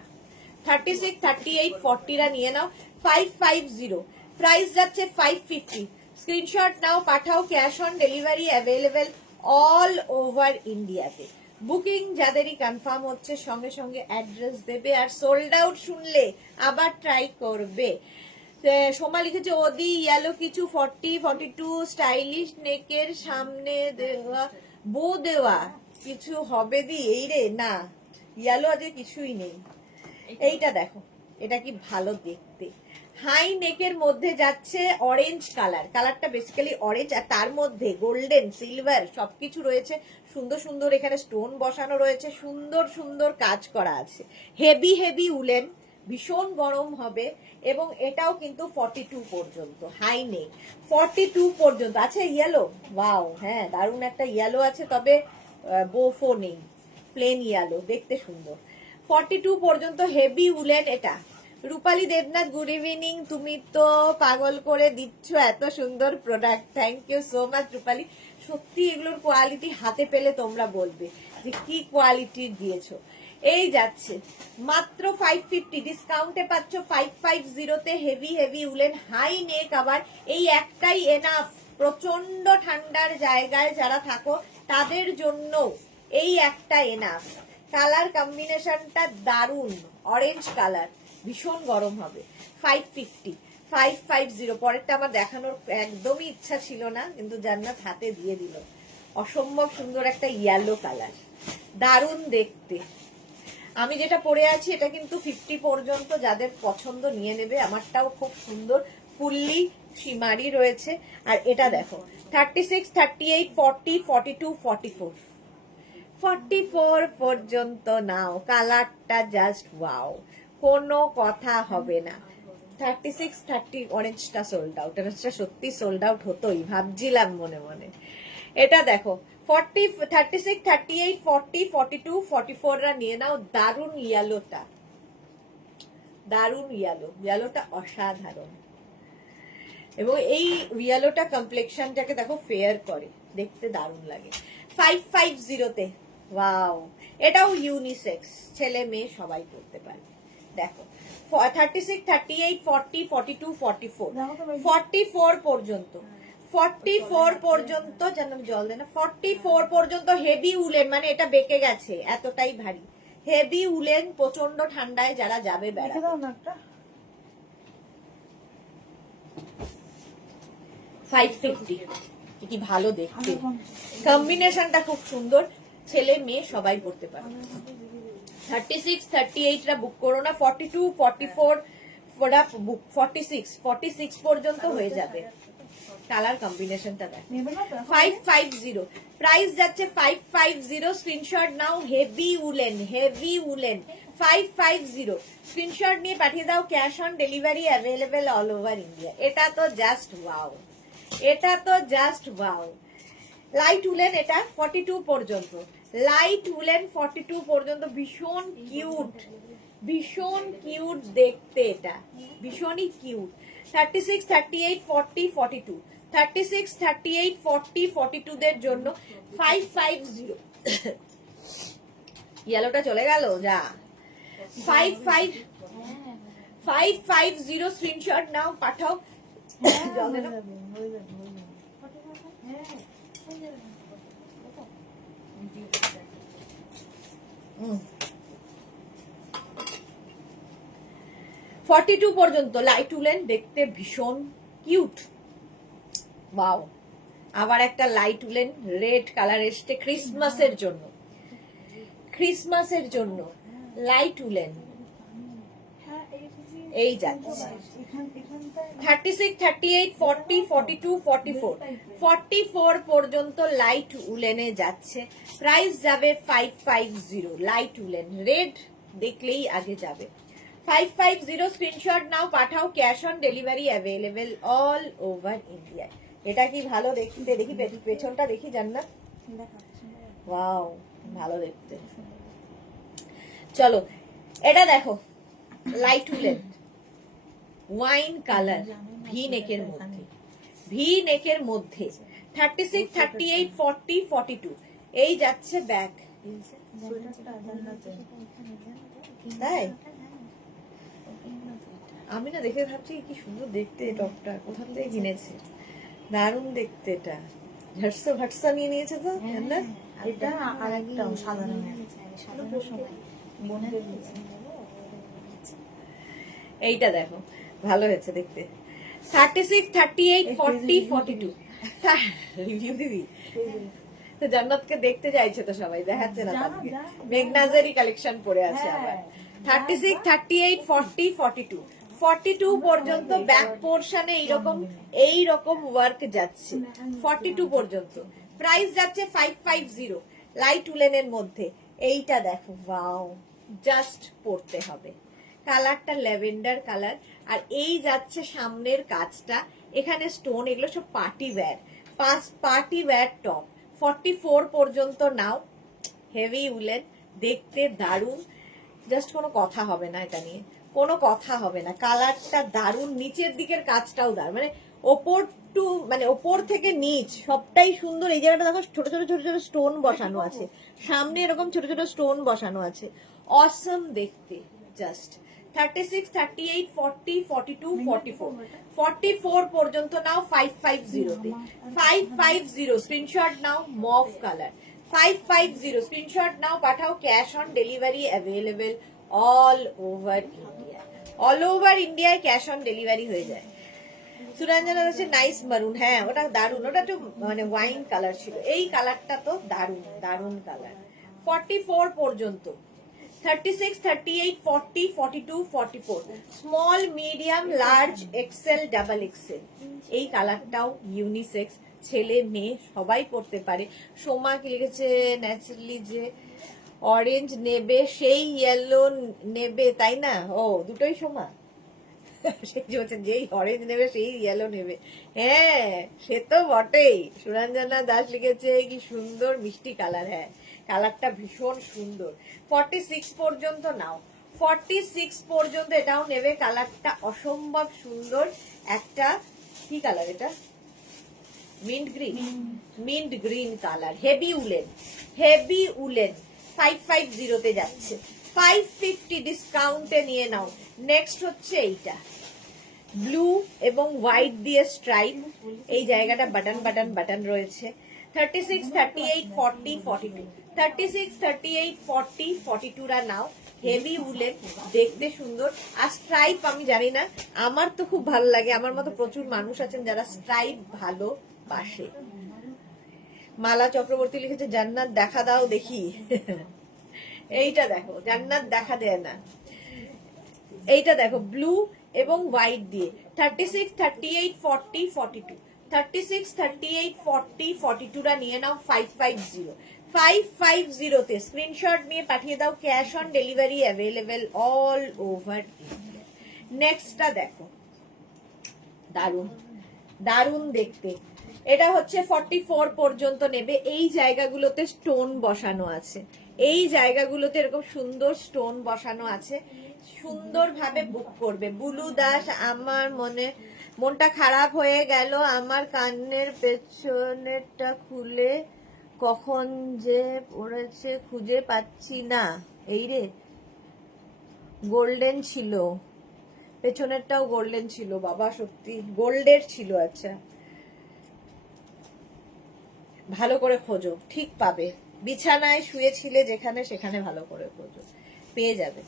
36, 38, 40 রা নিয়ে নাও 550 প্রাইস যাচ্ছে 550 স্ক্রিনশট নাও পাঠাও cash on delivery available all over ইন্ডিয়াতে বুকিং যাদেরই কনফার্ম হচ্ছে সঙ্গে সঙ্গে অ্যাড্রেস দেবে আর সোল্ড আউট শুনলে আবার ট্রাই করবে সোমা লিখেছে ওদি ইয়েলো কিছু 40, 42 স্টাইলিশ নেকের সামনে দেওয়া বো দেওয়া কিছু হবে দি এই রে না ইয়েলো আজকে কিছুই নেই এইটা দেখো এটা কি ভালো দেখতে হাই নেকের মধ্যে যাচ্ছে অরেঞ্জ কালারটা বেসিক্যালি অরেঞ্জ আর তার মধ্যে গোল্ডেন সিলভার সবকিছু রয়েছে সুন্দর সুন্দর এখানে স্টোন বসানো রয়েছে সুন্দর সুন্দর কাজ করা আছে হেভি হেভি উলেন ভীষণ গরম হবে এবং এটাও কিন্তু 42 পর্যন্ত হাই নেক 42 পর্যন্ত আছে ইয়েলো ওয়াও হ্যাঁ দারুণ একটা ইয়েলো আছে তবে বোফো নেই প্লেন ইয়েলো দেখতে সুন্দর 42 পর্যন্ত হেভি উলেন এটা রূপালী দেবনাথ গুড ইভিনিং তুমি তো পাগল করে দিচ্ছ এত সুন্দর product thank you so much Rupali সত্যি এগুলোর কোয়ালিটি হাতে পেলে তোমরা বলবে যে কি কোয়ালিটি দিয়েছো এই যাচ্ছে মাত্র 550 ডিসকাউন্টে পাচ্ছ 550 তে heavy heavy woollen high neck আবার এই একটাই এনাফ প্রচন্ড ঠান্ডার জায়গায় যারা থাকো তাদের জন্য এই একটা এনাফ কালার কম্বিনেশনটা দারুন অরেঞ্জ কালার ভীষণ গরম হবে 550 পরেরটা আমার দেখানোর একদমই ইচ্ছা ছিল না কিন্তু জান্নাত হাতে দিয়ে দিল অসম্ভব সুন্দর একটা ইয়েলো কালার দারুন দেখতে আমি যেটা পরে আছি এটা কিন্তু 50 পর্যন্ত যাদের পছন্দ নিয়ে নেবে আমারটাও খুব সুন্দর ফুললি শিমারি রয়েছে আর এটা দেখো 36, 38, 40, 42, 44 44 পর্যন্ত নাও কালারটা জাস্ট ওয়াও কোনো কথা হবে না 36, 30 অরেঞ্জটা সোল্ড আউট এটা সত্যি সোল্ড আউট হতোই ভাবছিলাম মনে মনে এটা দেখো 40, 36, 38, 40, 42, 44 রা নিয়ে নাও দারুন ইয়েলোটা ইয়েলোটা অসাধারণ এবং এই ইয়েলোটা কমপ্লেক্সনটাকে দেখো ফেয়ার করে দেখতে দারুণ লাগে 550 তে ওয়াও এটাও ইউনিসেক্স ছেলে মেয়ে সবাই পড়তে পারে দেখো 36, 38, 40, 42, 44 44 পর্যন্ত 44 পর্যন্ত যেন জল দেয় না 44 পর্যন্ত হেভি উলেন মানে এটা বেঁকে গেছে এতটাই ভারী হেভি উলেন প্রচন্ড ঠান্ডায় যারা যাবে বেড়াতে 550 কি ভালো দেখতে কম্বিনেশনটা খুব সুন্দর ছেলে মেয়ে সবাই পড়তে পারে 36, 38 রা বুক করো না 42, 44 বুক 46 পর্যন্ত হয়ে যাবে কালার কম্বিনেশনটা দেখ 550 প্রাইস যাচ্ছে 550 স্ক্রিনশট নাও হেভি উলেন 550 স্ক্রিনশট নিয়ে পাঠিয়ে দাও cash on delivery available all over India এটা তো জাস্ট ওয়াও লাইট উলেন এটা 42 পর্যন্ত লাইট উলেন 42 পর্যন্ত ভীষণ কিউট দেখতে এটা ভীষণই কিউট 36, 38, 40, 42 36, 38, 40, 42 দের জন্য 550 ইয়েলোটা চলে গেল যা 550 স্ক্রিনশট নাও পাঠাও 42 পর্যন্ত লাইট উলেন দেখতে ভীষণ কিউট ওয়াও আবার একটা লাইট উলেন রেড কালার এসছে ক্রিসমাসের জন্য লাইট উলেন এই যাচ্ছে 36, 38, 40, 42, 44 44 পর্যন্ত লাইট উলেনে যাচ্ছে প্রাইস যাবে 550 লাইট উলেন রেড দেখলেই আগে যাবে 550 স্ক্রিনশট নাও পাঠাও cash on delivery available all over India এটা কি ভালো দেখতে দেখি পেছনটা দেখি জান্নাত ওয়াও ভালো দেখতে চলো এটা দেখো light woollen wine colour V নেকের মধ্যে 36, 38, 40, 42 এই যাচ্ছে ব্যাক তাই আমি না দেখে ভাবছি কি সুন্দর দেখতে টপটা, কোথা থেকে কিনেছে, দারুণ দেখতে। এটা ঝাটসা ভাটসা নিয়ে নিয়েছে তো না? এটা আর একটা সাধারণ সময় এইটা দেখো ভালো হয়েছে দেখতে। 36, 38, 40, 42 রিভিউ দিবি তো? জান্নাতকে দেখতে যাইছে তো সবাই, দেখাচ্ছে না তাকে। মেঘনাজেরই কালেকশন পড়ে আছে আবার। 36, 38, 40, 42 42 পর্যন্ত ব্যাক পোর্শনে এইরকম ওয়ার্ক যাচ্ছে 42 পর্যন্ত। প্রাইস যাচ্ছে 550 লাইট উলেনের মধ্যে। এইটা দেখো, ওয়াও, জাস্ট পড়তে হবে। কালারটা ল্যাভেন্ডার কালার, আর এই যাচ্ছে সামনের কাজটা, এখানে স্টোন, এগুলো সব পার্টি ওয়্যার টপ। 44 পর্যন্ত নাও, হেভি উলেন, দেখতে দারুণ, জাস্ট কোনো কথা হবে না এটা নিয়ে, কোনো কথা হবে না। কালারটা দারুণ, নিচের দিকের কাজটাও দারুণ, মানে ওপর থেকে নিচ সবটাই সুন্দর। এই জায়গাটা দেখো ছোট ছোট ছোট ছোট স্টোন বসানো আছে, সামনে এরকম ছোট ছোট স্টোন বসানো আছে, অসম দেখতে জাস্ট। 36, 38, 40, 42, 44 44 পর্যন্ত নাও 550 তে। 550 স্ক্রিনশট নাও, মভ কালার। 550 স্ক্রিনশট নাও, পাঠাও। Cash on delivery available all over India. All over ইন্ডিয়ায় ক্যাশ অন ডেলিভারি হয়ে যায়। সুরঞ্জনা হচ্ছে নাইস মারুন, হ্যাঁ ওটা দারুন, ওটা একটু মানে ওয়াইন কালার ছিল, এই কালারটা তো দারুন, দারুন কালার। 44 পর্যন্ত। 36, 38, 40, 42, 44 small, medium, large, XL, double XL. এই কালারটাও ইউনিসেক্স, ছেলে মেয়ে সবাই পড়তে পারে। সোমা কি লিখেছে ন্যাচারালি যে অরেঞ্জ নেবে সেই ইয়েলো নেবে, তাই না? ও দুটোই সোমা যেই অরেঞ্জ নেবে সেই ইয়েলো নেবে, হ্যাঁ সে তো বটেই। সুরঞ্জনা দাস লিখেছে কি সুন্দর মিষ্টি কালার, হ্যাঁ কালারটা ভীষণ সুন্দর। 46 পর্যন্ত নাও, 46 পর্যন্ত এটাও নেবে। কালারটা অসম্ভব সুন্দর একটা, কি কালার এটা? Mint green colour, heavy woollen, heavy woollen. 550 তে যাচ্ছে, 550 ডিসকাউন্টে নিয়ে নাও। নেক্সট হচ্ছে এইটা, ব্লু এবং হোয়াইট দিয়ে স্ট্রাইপ, এই জায়গাটা বাটন বাটন বাটন রয়েছে। 36, 38, 40, 42 36, 38, 40, 42 রা নাও। হেভি উলেন, দেখতে সুন্দর। আর স্ট্রাইপ আমি জানি না, আমার তো খুব ভালো লাগে, আমার মতো প্রচুর মানুষ আছেন যারা স্ট্রাইপ ভালোবাসে। মালা চক্রবর্তী লিখেছে জান্নাত দেখা দাও দেখি এইটা দেখো, জান্নাত দেখা দেয় না। এইটা দেখো ব্লু এবং হোয়াইট দিয়ে। 36, 38, 40, 42 36, 38, 40, 42 রা নিয়ে নাও। 550 550 তে স্ক্রিনশট নিয়ে পাঠিয়ে দাও। Cash on delivery available all over India. নেক্সটটা দেখো, দারুন দারুন দেখতে। এটা হচ্ছে 44 পর্যন্ত নেবে। এই জায়গাগুলোতে স্টোন বসানো আছে, এই জায়গাগুলোতে এরকম সুন্দর স্টোন বসানো আছে, সুন্দরভাবে বুক করবে। বুলু দাস, আমার মনটা খারাপ হয়ে গেল, আমার কানের পেছনেরটা খুলে কখন যে পড়েছে খুঁজে পাচ্ছি না। এই রে, গোল্ডেন ছিল, পেছনেরটাও গোল্ডেন ছিল বাবা, সত্যি গোল্ডের ছিল। আচ্ছা ভালো করে খোঁজো, ঠিক পাবে। বিছানায় শুয়েছিলে যেখানে, সেখানে ভালো করে খোঁজো, পেয়ে যাবে।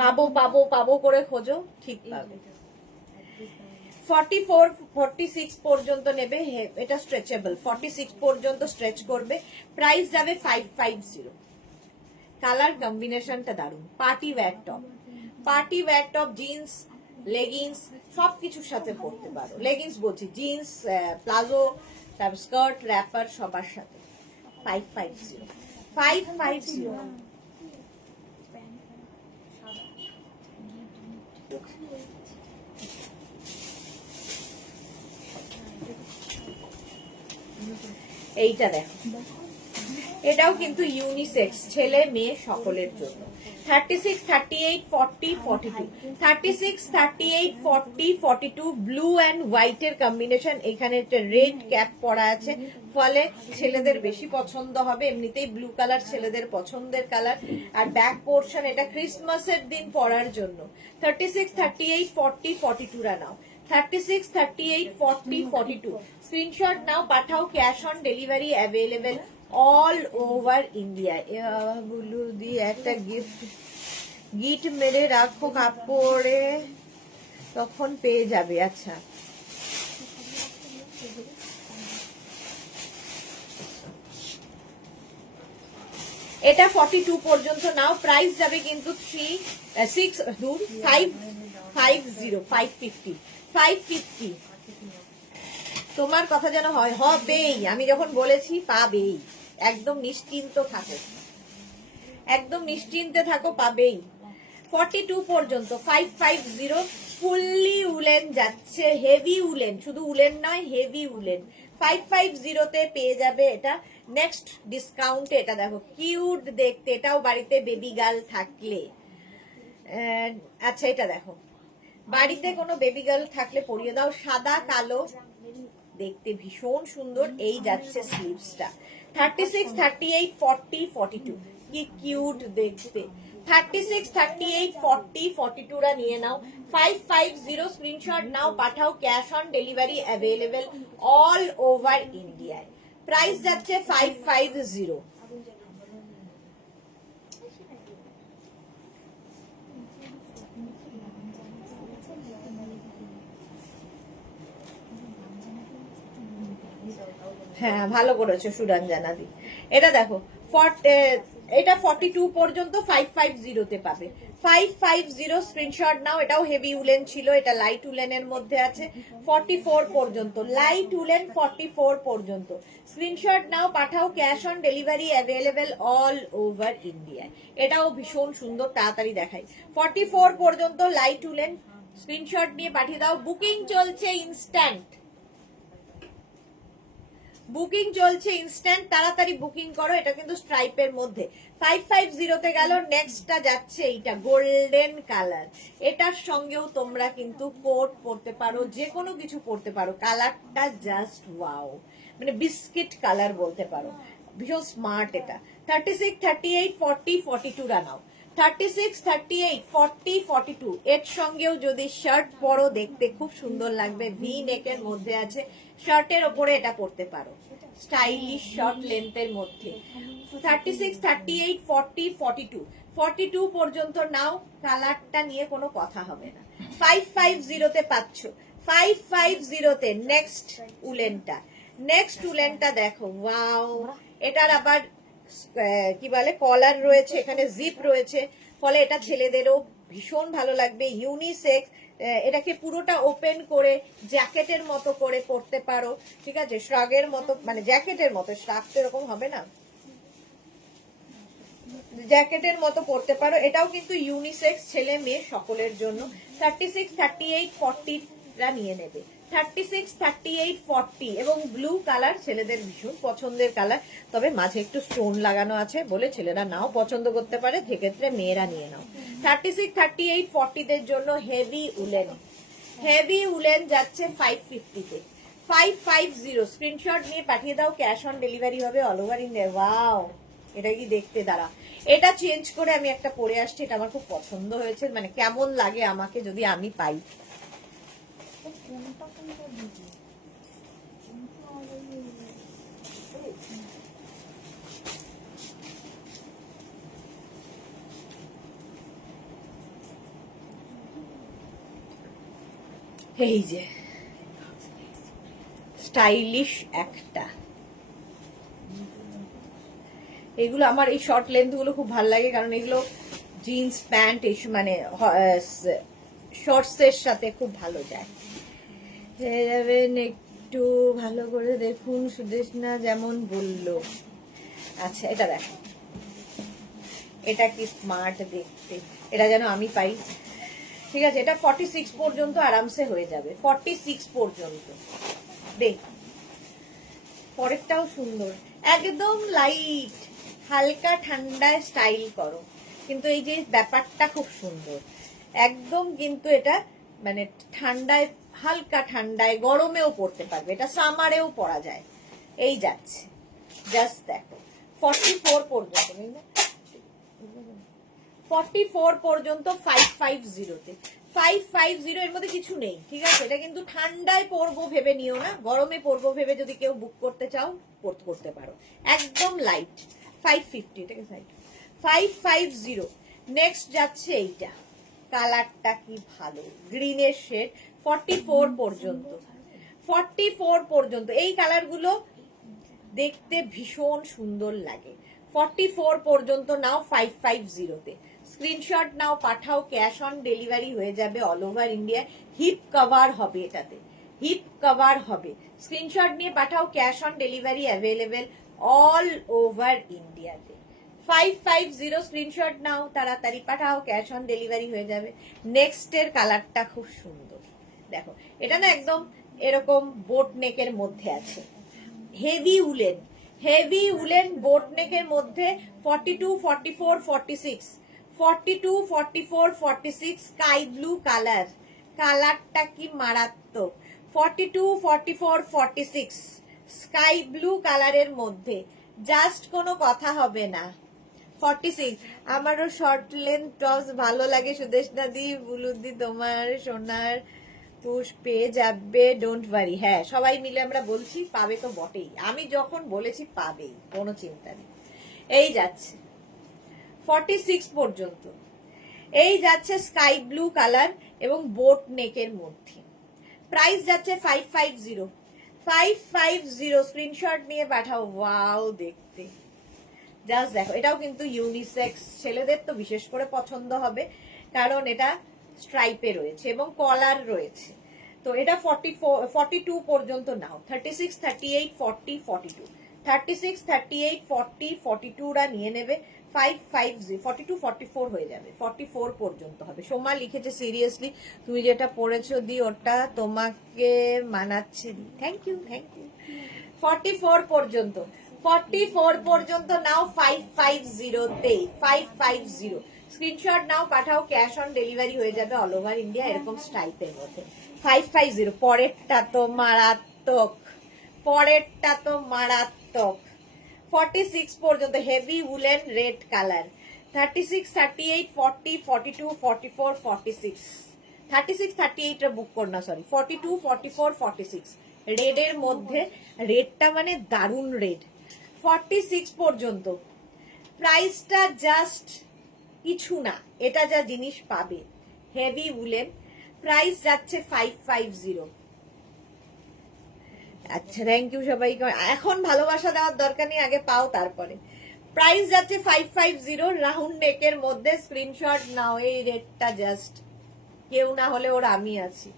পাবো পাবো পাবো করে খোঁজো, ঠিক পাবে। 44, 46 পর্যন্ত নেবে। এটা স্ট্রেচেবল, 46 পর্যন্ত স্ট্রেচ করবে। প্রাইস যাবে 550। কালার কম্বিনেশনটা দারুন। Party wear top, party wear top, jeans, leggings সবকিছুর সাথে পরতে পারো। লেগিংস বলছি, জিন্স, প্লাজো, তারপর স্কার্ট, র্যাপার সবার সাথে। 550 550। এইটা দেখো, এটাও কিন্তু ইউনিসেক্স, ছেলে মেয়ে সকলের জন্য। 36, 38, 40, 42, 36, 38, 40, 42 ব্লু অ্যান্ড হোয়াইটের কম্বিনেশন। এখানে একটা রেড ক্যাপ পরা আছে, ফলে ছেলেদের বেশি পছন্দ হবে। এমনিতেই ব্লু কালার ছেলেদের পছন্দের কালার। আর ব্যাক পোর্শন এটা ক্রিসমাসের দিন পরার জন্য। 36, 38, 40, 42 রা নাও। 36, 38, 40, 42 স্ক্রিনশট নাও, পাঠাও। Cash on delivery available all over India. Bulu দি একটা গিট মেরে রাখো কাপড়ে, তখন পেয়ে যাবে। আচ্ছা, এটা 42 পর্যন্ত নাও। প্রাইস যাবে কিন্তু 550। তোমার কথা যেন হয়, হবেই। আমি যখন বলেছি পাবেই, একদম নিশ্চিন্ত থাকো, একদম নিশ্চিন্তে থাকো, পাবেই। 42 পর্যন্ত 550 ফুললি উলেন যাচ্ছে, হেভি উলেন, শুধু উলেন নয় হেভি উলেন। 550 তে পেয়ে যাবে এটা। নেক্সট ডিসকাউন্টে এটা দেখো, কিউট দেখতে, এটাও বাড়িতে বেবি গার্ল থাকলে। আচ্ছা, এটা দেখো, বাড়িতে কোনো বেবি গার্ল থাকলে পরিয়ে দাও। সাদা কালো দেখতে ভীষণ সুন্দর। এই যাচ্ছে স্লিভসটা। 36, 38, 40, 42 কি কিউট দেখতে। 36, 38, 40, 42 রা নিয়ে নাও। 550 স্ক্রিনশট নাও, পাঠাও। Cash on delivery available all over ইন্ডিয়ায়। প্রাইস যাচ্ছে 550। হ্যাঁ, ভালো করেছো সুরঞ্জনা দি। এটা দেখো, এটা 42 পর্যন্ত 550 তে পাবে। 550 স্ক্রিনশট নাও। এটাও হেভি উলেন ছিল, এটা লাইট উলেনের মধ্যে আছে। 44 পর্যন্ত লাইট উলেন, 44 পর্যন্ত স্ক্রিনশট নাও, পাঠাও। Cash on delivery available all over India. এটাও ভীষণ সুন্দর, তাড়াতাড়ি দেখাই। 44 পর্যন্ত লাইট উলেন, স্ক্রিনশট নিয়ে পাঠিয়ে দাও। বুকিং চলছে ইনস্ট্যান্ট, বুকিং চলছে ইনস্ট্যান্ট, তাড়াতাড়ি বুকিং করো। এটা কিন্তু স্ট্রাইপের মধ্যে। 550 তে গেল। নেক্সটটা যাচ্ছে এইটা গোল্ডেন কালার। এটার সঙ্গেও তোমরা কিন্তু কোট পরতে পারো, যে কোনো কিছু পরতে পারো। কালারটা জাস্ট ওয়াও, মানে বিস্কিট কালার বলতে পারো, ভীষণ স্মার্ট এটা। 36, 38, 40, 42 রা নাও। 36, 38, 40, 42 এর সঙ্গেও যদি শার্ট পরো দেখতে খুব সুন্দর লাগবে। ভি নেকের মধ্যে আছে, শার্টের ওপরে এটা পরতে পারো, স্টাইলিশ শর্ট লেন্থের মধ্যে। 36, 38, 40, 42 42 পর্যন্ত নাও। কালারটা নিয়ে কোনো কথা হবে না। 550 তে পাচ্ছ। 550 তে নেক্সট উলেনটা, নেক্সট উলেনটা দেখো, ওয়াও। এটার আবার কি বলে কলার রয়েছে, এখানে জিপ রয়েছে, ফলে এটা ছেলেদেরও ভীষণ ভালো লাগবে। ইউনিসেক্স, এটাকে পুরোটা ওপেন করে জ্যাকেটের মতো করে পরতে পারো, ঠিক আছে, শ্রাগের মতো, মানে জ্যাকেটের মতো, শ্রাগ তো এরকম হবে না, জ্যাকেটের মতো পরতে পারো। এটাও কিন্তু ইউনিসেক্স, ছেলে মেয়ে সকলের জন্য। 36, 38, 40 রা নিয়ে নেবে। 36, 38, 40 এবং ব্লু কালার ছেলেদের ভীষণ পছন্দের কালার, তবে মাঝে একটু স্টোন লাগানো আছে বলে ছেলেরা নাও পছন্দ করতে পারে, সেক্ষেত্রে মেয়েরা নিয়ে নাও। 36, 38, 40 দের জন্য হেভি উলেন, হেভি উলেন যাচ্ছে 550 তে। 550 স্ক্রিনশট নিয়ে পাঠিয়ে দাও। ক্যাশ অন ডেলিভারি হবে অল ওভার ইন্ডিয়া। ওয়াও, এটা কি দেখতে, দাঁড়া, এটা চেঞ্জ করে আমি একটা পরে আসছি, এটা আমার খুব পছন্দ হয়েছে, মানে কেমন লাগে আমাকে যদি আমি পাই। এই যে স্টাইলিশ একটা, এগুলো আমার এই শর্ট লেন্থ গুলো খুব ভালো লাগে, কারণ এগুলো জিন্স প্যান্ট মানে শর্টস এর সাথে খুব ভালো যায়। পেয়ে যাবেন, একটু ভালো করে দেখুন সুদেশনা যেমন বললো। আচ্ছা, এটা দেখো, এটা কি স্মার্ট দেখতে, এটা যেন আমি পাই। ঠিক আছে, এটা 46 পর্যন্ত আরামসে হয়ে যাবে। 46 পর্যন্ত দেখ, পরেরটাও সুন্দর, একদম লাইট, হালকা ঠান্ডায় স্টাইল করো। কিন্তু এই যে ব্যাপারটা খুব সুন্দর একদম, কিন্তু এটা মানে ঠান্ডায়, হালকা ঠান্ডায় গরমেও পরতে পারবে, এটা সামারেও পরা যায়। এই যাচ্ছে, জাস্ট দেখো 44 পর্যন্ত, 44 পর্যন্ত 550 তে। 550 এর মধ্যে কিছু নেই, ঠিক আছে? এটা কিন্তু ঠান্ডায় পরবো ভেবে নিও না, গরমে পরবো ভেবে যদি কেউ বুক করতে চাও করতে পারো। একদম লাইট 550, ঠিক আছে? 550। নেক্সট যাচ্ছে এইটা, কালারটা কি ভালো, গ্রিনের শেড। 44 পর্যন্ত, 44 পর্যন্ত এই কালারগুলো দেখতে ভীষণ সুন্দর লাগে। 44 পর্যন্ত নাও 550-তে। স্ক্রিনশট নাও, পাঠাও, ক্যাশ অন ডেলিভারি হয়ে যাবে all over India. Hip cover হবে এটাতে, হিপ কভার হবে। স্ক্রিনশট নিয়ে পাঠাও, cash on delivery available all over ইন্ডিয়াতে। 550 স্ক্রিনশট নাও, তাড়াতাড়ি পাঠাও, ক্যাশ অন ডেলিভারি হয়ে যাবে। নেক্সট এর কালারটা খুব সুন্দর, দেখো এটা না একদম এরকম বোট নেকের মধ্যে আছে, heavy woollen, heavy woollen boat নেকের মধ্যে। 42, 44, 46, 42, 44, 46 স্কাই ব্লু কালার, কালারটা কি মারাত্মক। 42, 44, 46 স্কাই ব্লু কালারের মধ্যে, জাস্ট কোনো কথা হবে না। 46, আমারও শর্ট লেন্থ টপস ভালো লাগে সুদেশনা দি, বুলুদি তোমার সোনার পুশ পেয়ে যাবে, ডোন্ট ওয়ারি। হ্যাঁ, সবাই মিলে আমরা বলছি পাবে তো বটেই, আমি যখন বলেছি পাবেই, কোনো চিন্তা নেই। এই যাচ্ছে 46 পর্যন্ত, এই যাচ্ছে স্কাই ব্লু কালার এবং বোট নেকের মধ্যে। প্রাইস যাচ্ছে 550, 550 স্ক্রিনশট নিয়ে পাঠাও। ওয়াও দেখতে, জাস্ট দেখো, এটাও কিন্তু ইউনিসেক্স, ছেলেদের তো বিশেষ করে পছন্দ হবে কারণ এটা স্ট্রাইপে রয়েছে এবং কলার রয়েছে। তো এটা 42 পর্যন্ত নাও। 36, 38, 40, 42, 36, 38, 40, 42রা নিয়ে নেবে। 550, 42, 44 হয়ে যাবে, 44 পর্যন্ত হবে। সোমা লিখেছে সিরিয়াসলি তুমি যেটা পড়েছো দি ওটা তোমাকে মানাচ্ছে দি, থ্যাংক ইউ, থ্যাংক ইউ। 44 পর্যন্ত, 44 পর্যন্ত নাও 550-তে, 550 স্ক্রিনশট নাও, পাঠাও, ক্যাশ অন ডেলিভারি হয়ে যাবে অল ওভার ইন্ডিয়া এরকম স্টাইপের মধ্যে। 550, পরেরটা তো মারাত্মক, পরেরটা তো মারাত্মক। 46 পর্যন্ত হেভি উলেন রেড কালার। 36, 38, 40, 42, 44, 46, 36, 38 বুক কর না, সরি, 42, 44, 46 রেড এর মধ্যে, রেডটা মানে দারুন রেড। 46 পর্যন্ত প্রাইসটা জাস্ট কিছু না, এটা যা জিনিস পাবে হেভি উলেন। প্রাইস যাচ্ছে 550। আচ্ছা, থ্যাংক ইউ সবাইকে, এখন ভালোবাসা দেওয়ার দরকার নেই, আগে পাও তারপরে। প্রাইস যাচ্ছে 550 রাউন্ড নেকের মধ্যে। স্ক্রিনশট নাও, এই রেটটা জাস্ট কেউ না হলে ওর আমি আছি।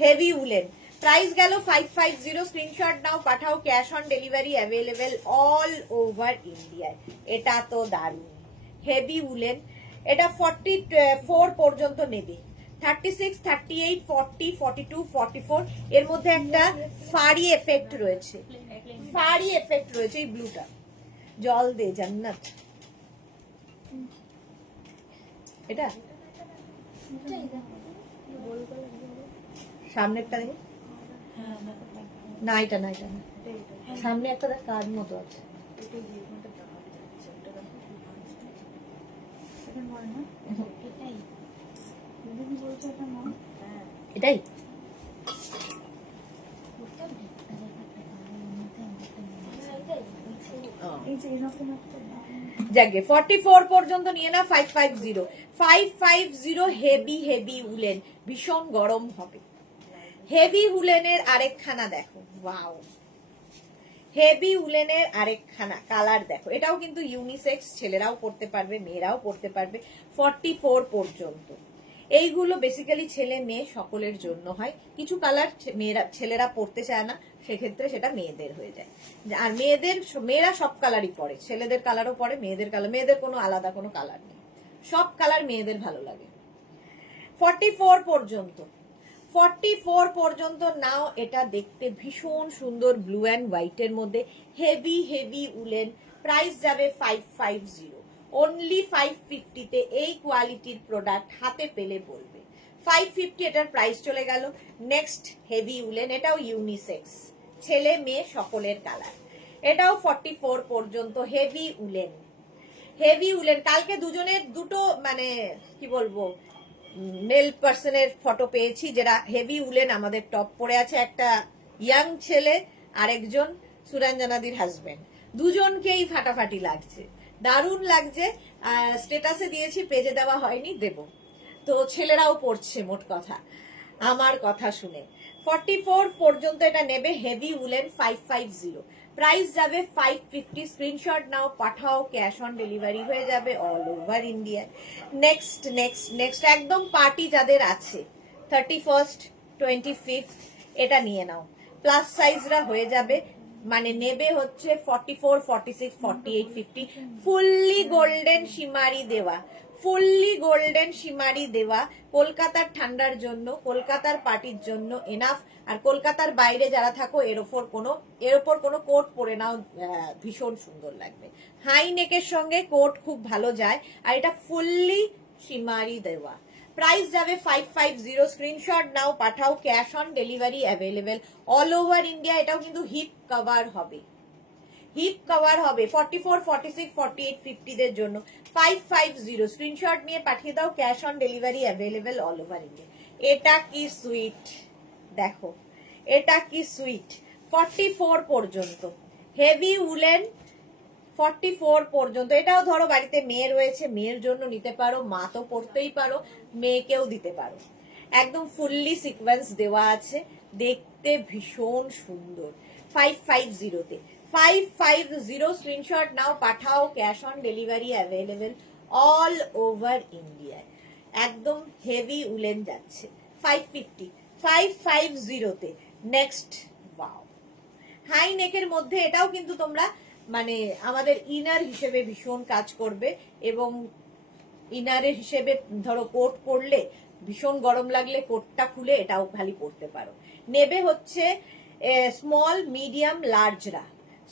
হেভি উলেন, প্রাইস গেল 550, স্ক্রিনশট নাও, পাঠাও, cash on delivery available all over ইন্ডিয়ায়। এটা তো দারুণ হেভি উলেন। এটা 44 পর্যন্ত নেবে। 36, 38, 40, 42, 44 এর মধ্যে একটা ফাড়ি এফেক্ট রয়েছে, ফাড়ি এফেক্ট রয়েছে। এই ব্লুটা জল দে জান্নাত, এটা সামনেরটা দেখি, না এটা না, এটা না, সামনে একটা দেখ কার্ড মতো আছে, এটাই। যাকে 44 পর্যন্ত নিয়ে না 550, 550 হেভি হেভি উলেন, ভীষণ গরম হবে। হেভি উলেনের আরেকখানা দেখো, ওয়াও, হেভি উলেনের আরেকখানা কালার দেখো, এটাও কিন্তু ইউনিসেক্স, ছেলেরাও পরতে পারবে, মেয়েরাও পরতে পারবে। 44 পর্যন্ত এইগুলো বেসিক্যালি ছেলে মেয়ে সকলের জন্য হয়, কিছু কালার মেয়েরা ছেলেরা পরতে চায় না, সেক্ষেত্রে সেটা মেয়েদের হয়ে যায়। আর মেয়েরা সব কালারই পরে, ছেলেদের কালারও পরে, মেয়েদের কালার, মেয়েদের কোনো আলাদা কোনো কালার নেই, সব কালার মেয়েদের ভালো লাগে। 44 পর্যন্ত, 44 পর্যন্ত নাও। এটা দেখতে ভীষণ সুন্দর, ব্লু অ্যান্ড হোয়াইটের মধ্যে, হেভি হেভি উলেন। প্রাইস যাবে 550। অনলি 550-তে এই কোয়ালিটির প্রোডাক্ট হাতে পেলে বলবে। 550 এটার প্রাইস চলে গেল। নেক্সট হেভি উলেন, এটাও ইউনিসেক্স, ছেলে মেয়ে সকলের কালার। এটাও 44 পর্যন্ত হেভি উলেন। হেভি উলেন, কালকে দুজনের দুটো মানে কি বলবো মেল পার্সনের ফটো পেয়েছি যারা হেভি উলেন আমাদের টপ পরে আছে। একটা ইয়াং ছেলে, আরেকজন সুরঞ্জনাদির হাজবেন্ড, দুজনকেই ফাটাফাটি লাগছে, দারুণ লাগছে। স্টেটাসে দিয়েছি, পেজে দেওয়া হয়নি, দেব। তো ছেলেরাও পড়ছে মোট কথা আমার কথা শুনে। 44 পর্যন্ত এটা নেবে হেভি উলেন 550, প্রাইস যাবে 550। স্ক্রিনশট নাও, পাঠাও, ক্যাশ অন ডেলিভারি হয়ে যাবে all over India. Next next next একদম পার্টি যাদের আছে 31st 25th এটা নিয়ে নাও। প্লাস সাইজরা হয়ে যাবে, মানে নেবে হচ্ছে 44, 46, 48, 50। ফুললি গোল্ডেন শিমারি দেওয়া, ফুললি গোল্ডেন শিমারি দেওয়া, কলকাতার ঠান্ডার জন্য, কলকাতার পার্টির জন্য এনাফ। আর কলকাতার বাইরে যারা থাকো এর ওপর কোনো কোট পরে নাও, ভীষণ সুন্দর লাগবে। হাই নেকের সঙ্গে কোট খুব ভালো যায়। আর এটা ফুললি শিমারি দেওয়া, প্রাইস যাবে 550। স্ক্রিনশট নাও, পাঠাও, cash on delivery available all over India. এটাও কিন্তু হিপ কভার হবে, হিপ কভার হবে 44, 46, 48, 50 দের জন্য 550। স্ক্রিনশট নিয়ে পাঠিয়ে দাও, cash on delivery available all over India. এটা কি সুইট দেখো, এটা কি সুইট। 44 পর্যন্ত হেভি উলেন, 44 পর্যন্ত। এটাও ধরো বাড়িতে মেয়ে রয়েছে, মেয়ের জন্য নিতে পারো, মা তো পড়তেই পারো, মেয়েকেও দিতে পারো। একদম ফুললি সিকোয়েন্স দেওয়া আছে, দেখতে ভীষণ সুন্দর। 550-তে 550। স্ক্রিনশট নাও, পাঠাও, cash on delivery available all over India. একদম হেভি উলেন যাচ্ছে 550, 550-তে। নেক্সট ওয়াও, হাই নেকের মধ্যে এটাও কিন্তু তোমরা মানে আমাদের ইনার হিসেবে ভীষণ কাজ করবে। এবং ইনারের হিসেবে ধরো কোট পরলে ভীষণ গরম লাগলে কোটটা খুলে এটাও খালি পরতে পারো। নেবে হচ্ছে স্মল মিডিয়াম লার্জরা,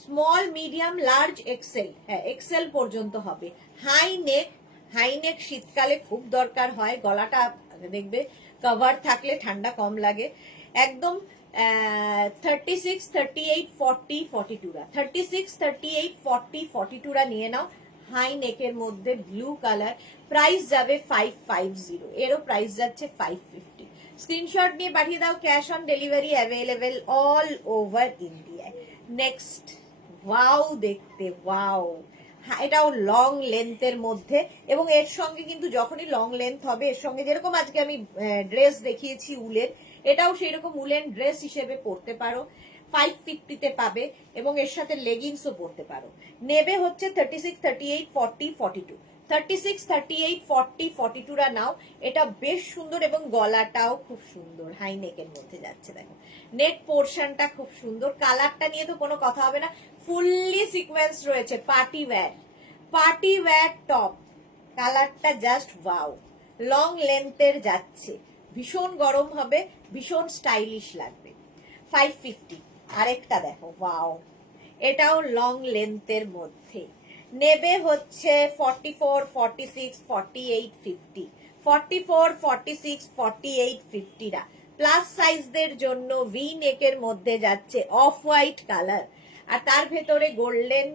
স্মল মিডিয়াম লার্জ এক্সেল, হ্যাঁ এক্সেল পর্যন্ত হবে। হাই নেক, হাই নেক শীতকালে খুব দরকার হয়, গলাটা দেখবে কভার থাকলে ঠান্ডা কম লাগে। একদম 36, 38, 40, 42রা, 36, 38, 40, 42রা নিয়ে নাও। হাই নেকের মধ্যে ব্লু কালার, প্রাইস যাবে 550। এরও প্রাইস যাচ্ছে 550। স্ক্রিনশট নিয়ে পাঠিয়ে দাও, cash on delivery available all over India. Next wow, দেখতে ওয়াও, এটাও লং লেন্থের মধ্যে। এবং এর সঙ্গে কিন্তু যখনই লং লেন্থ হবে এর সঙ্গে, যেরকম আজকে আমি ড্রেস দেখিয়েছি উলের, এটাও সেই রকম উলেন ড্রেস হিসেবে পরতে পারো। 550-তে পাবে এবং এর সাথে লেগিংসও পরতে পারো। নেবে হচ্ছে 36, 38, 40, 42। 36, 38, 40, 42রা নাও। এটা বেশ সুন্দর এবং গলাটাও খুব সুন্দর, হাই নেকের মধ্যে যাচ্ছে। দেখো নেক পোর্শনটা খুব সুন্দর, কালারটা নিয়ে তো কোনো কথা হবে না। ফুললি সিকোয়েন্স রয়েছে, party wear, party wear top, কালারটা জাস্ট ওয়াও। লং লেন্থের যাচ্ছে, ভীষণ গরম হবে, ভীষণ স্টাইলিশ লাগবে। 550। আরেকটা দেখো ওয়াও, এটাও লং লেন্থের মধ্যে। নেবে হচ্ছে 44, 46, 48, 50। 44, 46, 48, 50রা প্লাস সাইজদের জন্য ভি নেকের মধ্যে যাচ্ছে, অফ হোয়াইট কালার। আর তার ভেতরে গোল্ডেন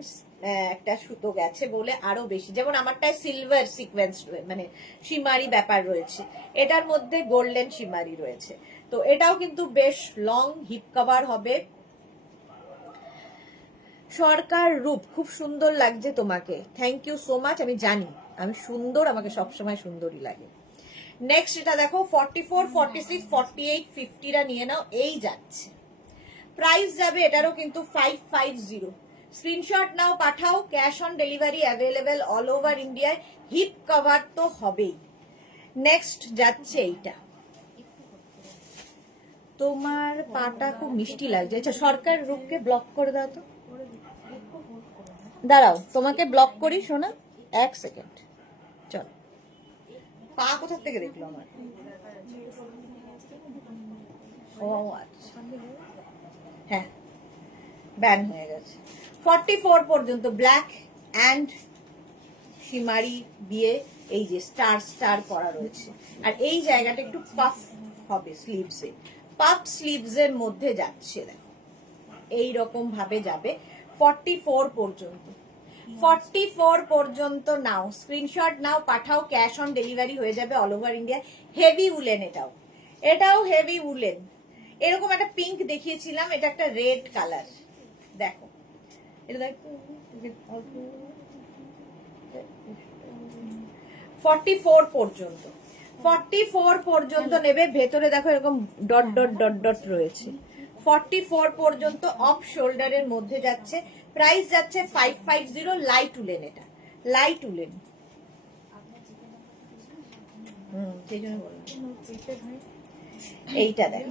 একটা সুতো গেছে বলে আরো বেশি, যেমন আমারটায় সিলভার সিকোয়েন্স মানে শিমারি ব্যাপার রয়েছে, এটার মধ্যে গোল্ডেন শিমারি রয়েছে। তো এটাও কিন্তু বেশ লং, হিপ কভার হবে। সরকার রূপ, খুব সুন্দর লাগছে তোমাকে, থ্যাংক ইউ সো মাচ। আমি জানি আমি সুন্দর, আমাকে সবসময় সুন্দরই লাগে। নেক্সট এটা দেখো 44, 46, 48, 50রা নিয়ে নাও, এই যাচ্ছে। প্রাইস যাবে এটারও কিন্তু 550। স্ক্রিনশট নাও, পাঠাও, cash on delivery available all over ইন্ডিয়ায়। হিপ কভার তো হবেই। নেক্সট যাচ্ছে এইটা, তোমার পাটা খুব মিষ্টি লাগছে। আচ্ছা সরকার রূপকে ব্লক করে দাও তো, দাঁড়াও তোমাকে ব্লক করি শোনা, 1 সেকেন্ড। চলো, পা কোথা থেকে দেখলো আমার? ও আচ্ছা, হ্যাঁ ব্যান হয়ে গেছে। 44 পর্যন্ত ব্ল্যাক অ্যান্ড শিমারি দিয়ে এই যে স্টার স্টার করা রয়েছে। আর এই জায়গাটা একটু পাফ হবে স্লিভসে, পাফ স্লিভস এর মধ্যে যাচ্ছে, দেখো এই রকম ভাবে যাবে 44 পর্যন্ত। 44 পর্যন্ত নাও, স্ক্রিনশট নাও, পাঠাও, ক্যাশ অন ডেলিভারি হয়ে যাবে all over India. Heavy woollen, এটাও হেভি উলেন। এরকম একটা পিঙ্ক দেখিয়েছিলাম, এটা একটা রেড কালার, দেখো এটা দেখো 44 পর্যন্ত, 44 পর্যন্ত নেবে। ভেতরে দেখো এরকম ডট ডট ডট ডট রয়েছে। 44 পর্যন্ত অফ শোল্ডারের মধ্যে যাচ্ছে। প্রাইস যাচ্ছে 550। লাইট উলেন, এটা লাইট উলেন। সেই জন্য বললাম এইটা দেখো।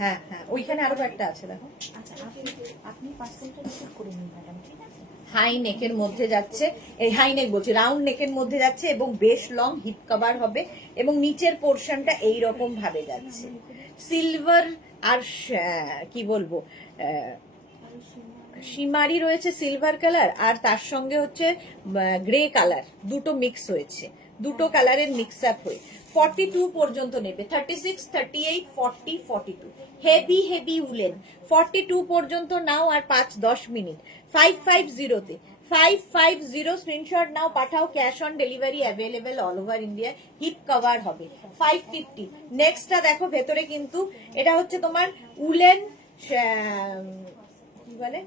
হ্যাঁ হ্যাঁ, ওইখানে আরো একটা আছে দেখো। আপনি পার্সেলটা রিসিভ করে নিন ম্যাডাম, ঠিক আছে? হাই নেকের মধ্যে যাচ্ছে, এই হাই নেক বলছি, রাউন্ড নেকের মধ্যে যাচ্ছে এবং বেশ লং হিপ কভার হবে এবং নিচের পোর্শনটা এই রকম ভাবে যাচ্ছে। সিলভার আর কি বলবো শিমারি রয়েছে সিলভার কালার, আর তার সঙ্গে হচ্ছে গ্রে কালার, দুটো মিক্স হয়েছে, দুটো কালারের মিক্স আপ হয়ে 42 পর্যন্ত নেবে। 36, 38, 40, 42 হেভি হেভি উলেন। 42 পর্যন্ত নাও, আর 5-10 মিনিট। 550 তে 550 স্ক্রিনশট নাও, পাঠাও, cash on delivery available all over India. Hip cover হবে 550। নেক্সটটা দেখো, ভেতরে কিন্তু এটা হচ্ছে তোমার উলেন, কি বলে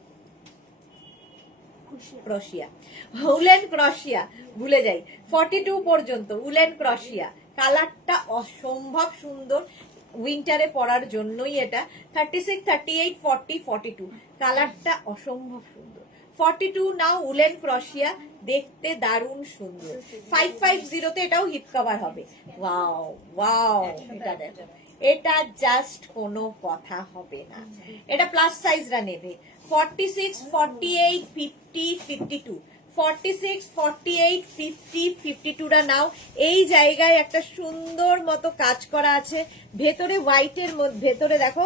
ক্রোশিয়া, উলেন ক্রোশিয়া, ভুলে যাই। 42 পর্যন্ত উলেন ক্রোশিয়া, কালারটা অসম্ভব সুন্দর, উইন্টারে পরার জন্যই এটা। 36, 38, 40, 42 কালারটা অসম্ভব সুন্দর। 42 নাও, উলেন ক্রোশিয়া, দেখতে দারুণ সুন্দর। 550 তে এটাও হিপ কভার হবে। ওয়াও ওয়াও, এটা দেখো, এটা জাস্ট কোনো কথা হবে না। এটা প্লাস সাইজরা নেবে। 46, 48, 50, 52 46, 48, 50, 52 টা নাও। এই জায়গায় একটা সুন্দর মতো কাজ করা আছে, ভেতরে হোয়াইটের মধ্যে, ভেতরে দেখো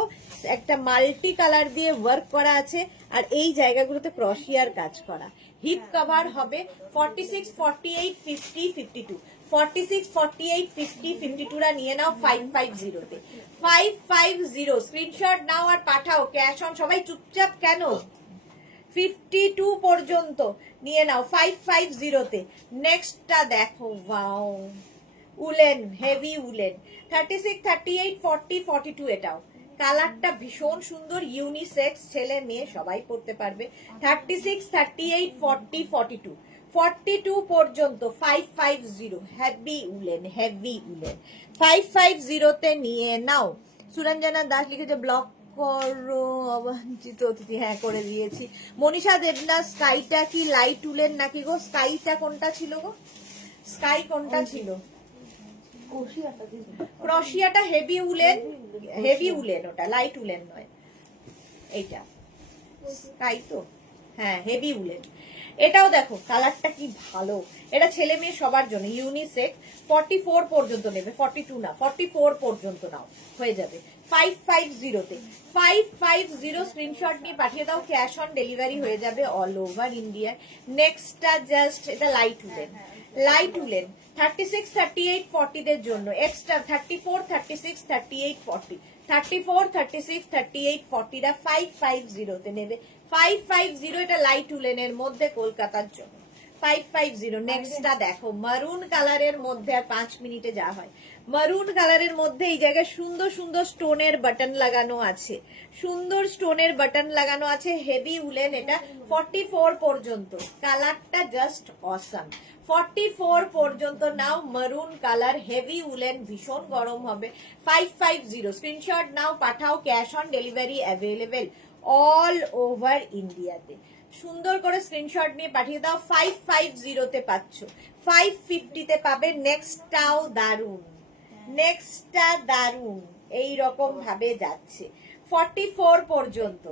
একটা মাল্টি কালার দিয়ে ওয়ার্ক করা আছে, আর এই জায়গাগুলোতে ক্রোশিয়ার কাজ করা। হিপ কভার হবে 46, 48, 50, 52 46, 48, 50, 52 রা নিয়ে নাও 550 তে। 550 স্ক্রিনশট নাও আর পাঠাও, ক্যাশ অন। সবাই চুপচাপ কেন? 52 পর্যন্ত নিয়ে নাও 550 তে। নেক্সটটা দেখো, ওয়াও উলেন, হেভি উলেন। 36, 38, 40, 42 এটাও কালারটা ভীষণ সুন্দর, ইউনিসেক্স, ছেলে মেয়ে সবাই পড়তে পারবে। 36, 38, 40, 42 42 পর্যন্ত 550 হেভি উলেন, হেভি উলেন। 550 তে নিয়ে নাও। সুরঞ্জনা দাস লিখেছে ব্লক করো অবাঞ্ছিত অতিথি, হ্যাঁ করে দিয়েছি। মনীষা দেবনাথ, স্কাইটা কি লাইট উলেন নাকি গো? স্কাইটা কোনটা ছিল গো? স্কাই কোনটা ছিল? ক্রোশিয়াটা হেভি উলেন, হেভি উলেন, ওটা লাইট উলেন নয়, এইটা স্কাই তো, হ্যাঁ হেভি উলেন। এটাও দেখো কালারটা কি ভালো, এটা ছেলে মেয়ে সবার জন্য, ইউনিসেক। 44 পর্যন্ত নেবে, 42 না, 44 পর্যন্ত নাও, হয়ে যাবে 550 তে। 550 স্ক্রিনশট নিয়ে পাঠিয়ে দাও, ক্যাশ অন ডেলিভারি হয়ে যাবে অল ওভার ইন্ডিয়া। নেক্সটটা জাস্ট, এটা লাইট উলেন, লাইট উলেন। 36, 38, 40 দের জন্য এক্সট্রা 34, 36, 38, 40 34, 36, 38, 40 রা 550 তে নেবে। 550 এটা লাইট উলেনের মধ্যে কলকাতার জন্য 550। নেক্সটটা দেখো, মারুন কালারের মধ্যে, আর 5 মিনিটে যা হয়। মারুন কালারের মধ্যে এই জায়গায় সুন্দর সুন্দর স্টোনের বাটন লাগানো আছে, সুন্দর স্টোনের বাটন লাগানো আছে, হেভি উলেন। এটা 44 পর্যন্ত, কালারটা জাস্ট অসাম। 44 পর্যন্ত নাও, মারুন কালার, হেভি উলেন, ভীষণ গরম হবে। 550 স্ক্রিনশট নাও, পাঠাও, cash on delivery available all over ইন্ডিয়াতে। সুন্দর করে স্ক্রিনশট নিয়ে পাঠিয়ে দাও। 550 তে পাচ্ছ, 550 তে পাবে। নেক্সটটাও দারুন, নেক্সটটা দারুন, এই রকম ভাবে যাচ্ছে 44 পর্যন্ত।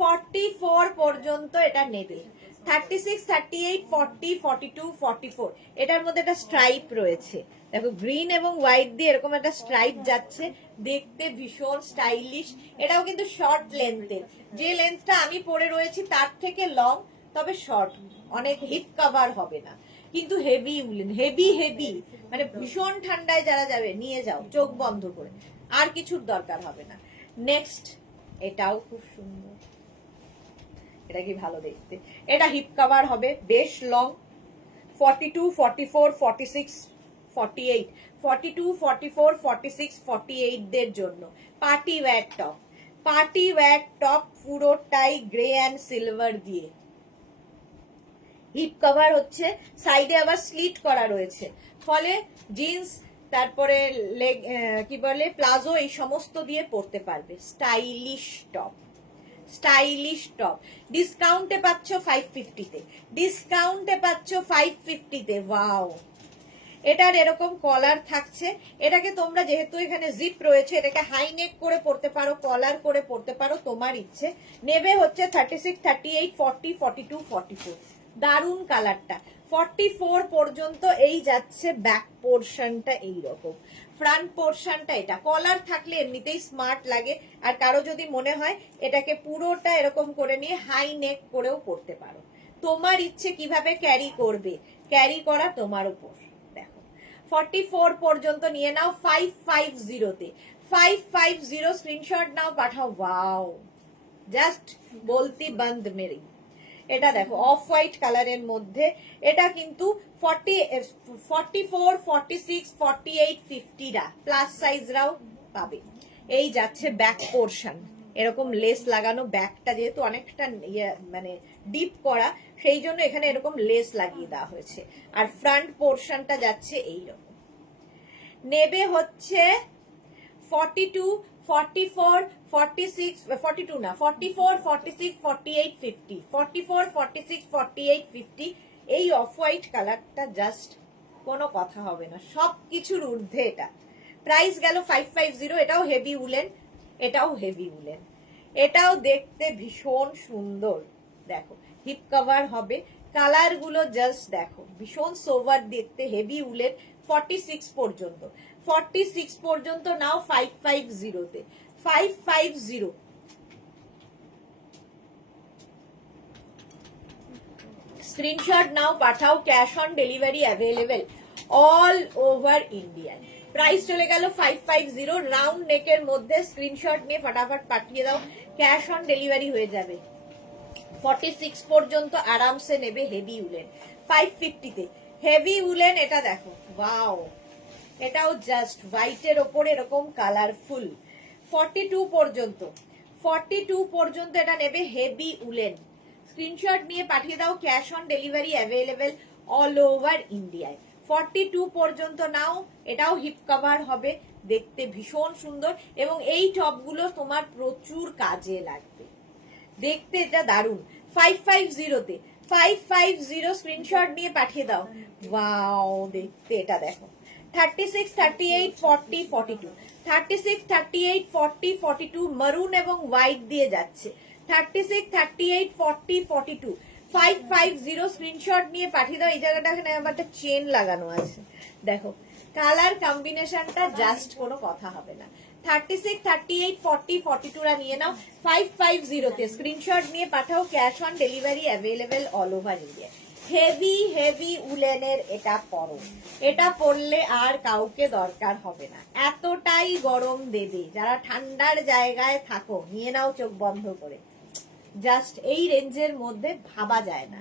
44 পর্যন্ত এটা নেবে। 36, 38, 40, 42, 44 এটার মধ্যে একটা স্ট্রাইপ রয়েছে, দেখো গ্রিন এবং হোয়াইট দিয়ে এরকম একটা স্ট্রাইপ যাচ্ছে, দেখতে ভীষণ স্টাইলিশ। এটাও কিন্তু শর্ট লেন্থের, যে লেন্থটা আমি পরে রয়েছি তার থেকে লং, তবে শর্ট, অনেক হিপ কভার হবে না। কিন্তু হেভি উলেন, হেভি হেভি, মানে ভীষণ ঠান্ডায় যারা যাবে নিয়ে যাও চোখ বন্ধ করে, আর কিছুর দরকার হবে না। নেক্সট, এটাও খুব সুন্দর, এটা কি ভালো দেখতে। এটা হিপ কভার হবে, বেশ লং, 42, 44, 46, 48, 42, 44, 46, 48 দের জন্য party wear top. Party wear top পুরোটাই গ্রে অ্যান্ড সিলভার দিয়ে, হিপ কভার হচ্ছে, সাইডে আবার স্লিট করা রয়েছে, ফলে জিন্স, তারপরে লেগ, কি বলে, প্লাজো, এই সমস্ত দিয়ে পরতে পারবে। Stylish top, stylish top. ডিসকাউন্টে পাচ্ছ 550 তে, ডিসকাউন্টে পাচ্ছ 550 তে। ওয়াও, এটার এরকম কলার থাকছে, এটাকে তোমরা যেহেতু এখানে জিপ রয়েছে, এটাকে হাই নেক করে পড়তে পারো, কলার করে পড়তে পারো, তোমার ইচ্ছে। নেবে হচ্ছে 36, 38, 40, 42, 44। দারুন কালারটা। 44 পর্যন্ত এই যাচ্ছে ব্যাক পোর্শনটা এইরকম, ফ্রন্ট পোর্শনটা এটা। কলার থাকলে এমনিতেই স্মার্ট লাগে, আর কারো যদি মনে হয় এটাকে পুরোটা এরকম করে নিয়ে হাই নেক করেও পড়তে পারো, তোমার ইচ্ছে কিভাবে ক্যারি করবে, ক্যারি করা তোমার উপর। দেখো 44 পর্যন্ত নিয়ে নাও 550 তে, 550 স্ক্রিনশট নাও, পাঠাও। ওয়াও, জাস্ট বলতি বন্ধ মেরি। এটা দেখো অফ হোয়াইট কালারের মধ্যে, এটা কিন্তু 44, 46, 48, 50 রা প্লাস সাইজরাও পাবে। এই যাচ্ছে ব্যাক পোর্শন, এরকম লেস লাগানো, ব্যাকটা যেহেতু অনেকটা মানে ডিপ করা, সেই জন্য এখানে এরকম লেস লাগিয়ে দেওয়া হয়েছে। আর ফ্রন্ট পোর্শনটা যাচ্ছে এইরকম। নেবে হচ্ছে 42, 44, 46, 42 না, 44, 46, 48, 50, 44, 46, 48, 50। এই অফ হোয়াইট কালারটা জাস্ট কোনো কথা হবে না, সবকিছুর ঊর্ধ্বে এটা। প্রাইস গেল 550। এটাও হেভি উলেন, এটাও হেভি উলেন, এটাও দেখতে ভীষণ সুন্দর। দেখো হিপ কভার হবে, কালার গুলো জাস্ট দেখো, ভীষণ সোভার দেখতে, হেভি উলেন। 46 পর্যন্ত, 46 পর্যন্ত নাও 550 তে, 550। স্ক্রিনশট নাও, পাঠাও, cash on delivery available all over India. Price চলে গেল 550, রাউন্ড নেকের মধ্যে। স্ক্রিনশট নিয়ে ফটাফট পাঠিয়ে দাও, ক্যাশ অন ডেলিভারি হয়ে যাবে। 46 পর্যন্ত আরামসে নেবে হেভি উলেন। 550 তে হেভি উলেন, এটা দেখো, ওয়াও, এটাও জাস্ট হোয়াইটের ওপরে এরকম কালারফুল। 42 পর্যন্ত, 42 পর্যন্ত এটা নেবে হেভি উলেন। স্ক্রিনশট নিয়ে পাঠিয়ে দাও, cash on delivery available all over ইন্ডিয়ায়। 42 পর্যন্ত নাও, এটাও হিপ কভার হবে, দেখতে ভীষণ সুন্দর, এবং এই টপগুলো তোমার প্রচুর কাজে লাগবে, দেখতে এটা দারুন। 550 তে, 550 স্ক্রিনশট নিয়ে পাঠিয়ে দাও। ওয়াও, দেখতে এটা দেখো। 36, 38, 40, 42, 36, 38, 40, 42 মারুন এবং হোয়াইট দিয়ে যাচ্ছে। 36, 38, 40, 42, 550 স্ক্রিনশট নিয়ে পাঠিয়ে দাও। এই জায়গাটা এখানে আবার একটা চেন লাগানো আছে, দেখো কালার কম্বিনেশনটা জাস্ট কোনো কথা হবে না। 36, 38, 40, 42 রা নিয়ে নাও 550 তে। স্ক্রিনশট নিয়ে পাঠাও, cash on delivery available all over India. Heavy heavy উলেনের এটা পরো, এটা পরলে আর কাউকে দরকার হবে না, এতটাই গরম দেবে। যারা ঠান্ডার জায়গায় থাকো নিয়ে নাও চোখ বন্ধ করে, জাস্ট এই রেঞ্জের মধ্যে ভাবা যায় না।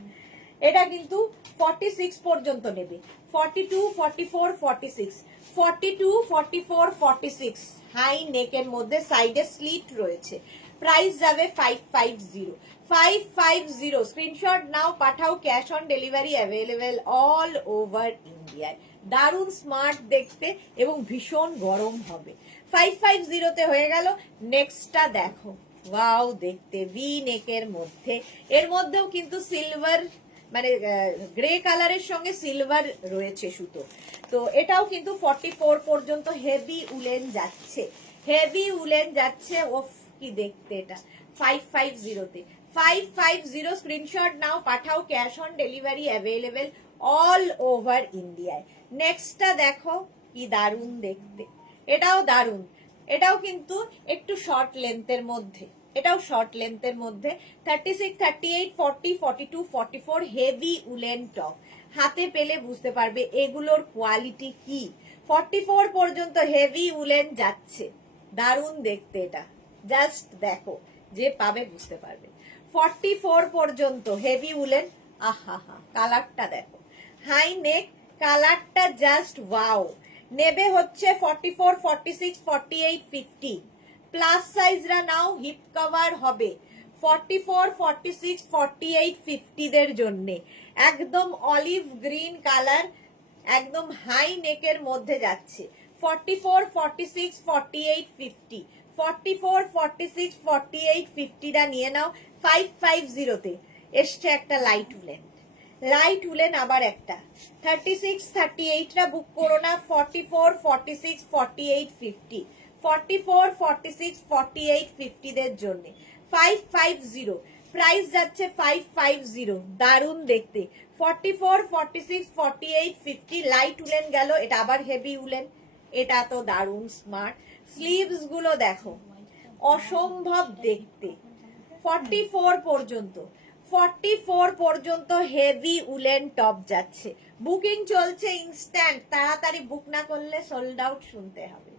এটা কিন্তু 46 পর্যন্ত নেবে, 42, 44, 46, 42, 44, 46 হাই নেকের মধ্যে, সাইডে স্লিট রয়েছে। প্রাইস যাবে 550, 550 স্ক্রিনশট নাও, পাঠাও, cash on delivery available all over ইন্ডিয়ায়। দারুণ স্মার্ট দেখতে এবং ভীষণ গরম হবে। 550 তে হয়ে গেল। নেক্সটটা দেখো, ওয়াও, দেখতে ভি নেকের মধ্যে, এর মধ্যেও কিন্তু সিলভার, মানে গ্রে কালারের সঙ্গে সিলভার রয়েছে সুতো। তো এটাও কিন্তু 44 পর্যন্ত হেভি উলেন যাচ্ছে, হেভি উলেন যাচ্ছে। ওফ, কি দেখতে এটা। 550 তে, 550 স্ক্রিনশট নাও, পাঠাও, cash on delivery available all over ইন্ডিয়ায়। নেক্সটটা দেখো, কি দারুণ দেখতে, এটাও দারুণ। এটাও কিন্তু একটু শর্ট লেন্থের মধ্যে, এটাও শর্ট লেন্থের মধ্যে। 36, 38, 40, 42, 44 হেভি উলেন টপ। হাতে পেলে বুঝতে পারবে এগুলোর কোয়ালিটি কি। 44 পর্যন্ত হেভি উলেন যাচ্ছে, দারুণ দেখতে এটা, জাস্ট দেখো, যে পাবে বুঝতে পারবে। 44 পর্যন্ত হেভি উলেন, আহা হা, কালারটা দেখো, হাই নেক, কালারটা জাস্ট ওয়াও। নেবে হচ্ছে 44, 46, 48, 50, প্লাস সাইজরা নাও, হিপ কভার হবে 44, 46, 48, 50 দের জন্য। একদম অলিভ গ্রিন কালার, একদম হাই নেকের মধ্যে যাচ্ছে। 44, 46, 48, 50, 44, 46, 48, 50 টা নিয়ে নাও 550 তে। এসছে একটা লাইট উলেন, লাইট উলেন আবার একটা। 36, 38 টা বুক করো না, 44, 46, 48, 50, 44, 46, 48, 50 দের জন্য 550, প্রাইস যাচ্ছে 550, দারুণ দেখতে। 44, 46, 48, 50 লাইট উলেন গেল, এটা আবার হেভি উলেন, এটা তো দারুণ স্মার্ট। স্লিভস গুলো দেখো, অসম্ভব দেখতে। 44 পর্যন্ত, 44 পর্যন্ত হেভি উলেন টপ যাচ্ছে। বুকিং চলছে ইনস্ট্যান্ট, তাড়াতাড়ি বুক না করলে সোল্ড আউট শুনতে হবে।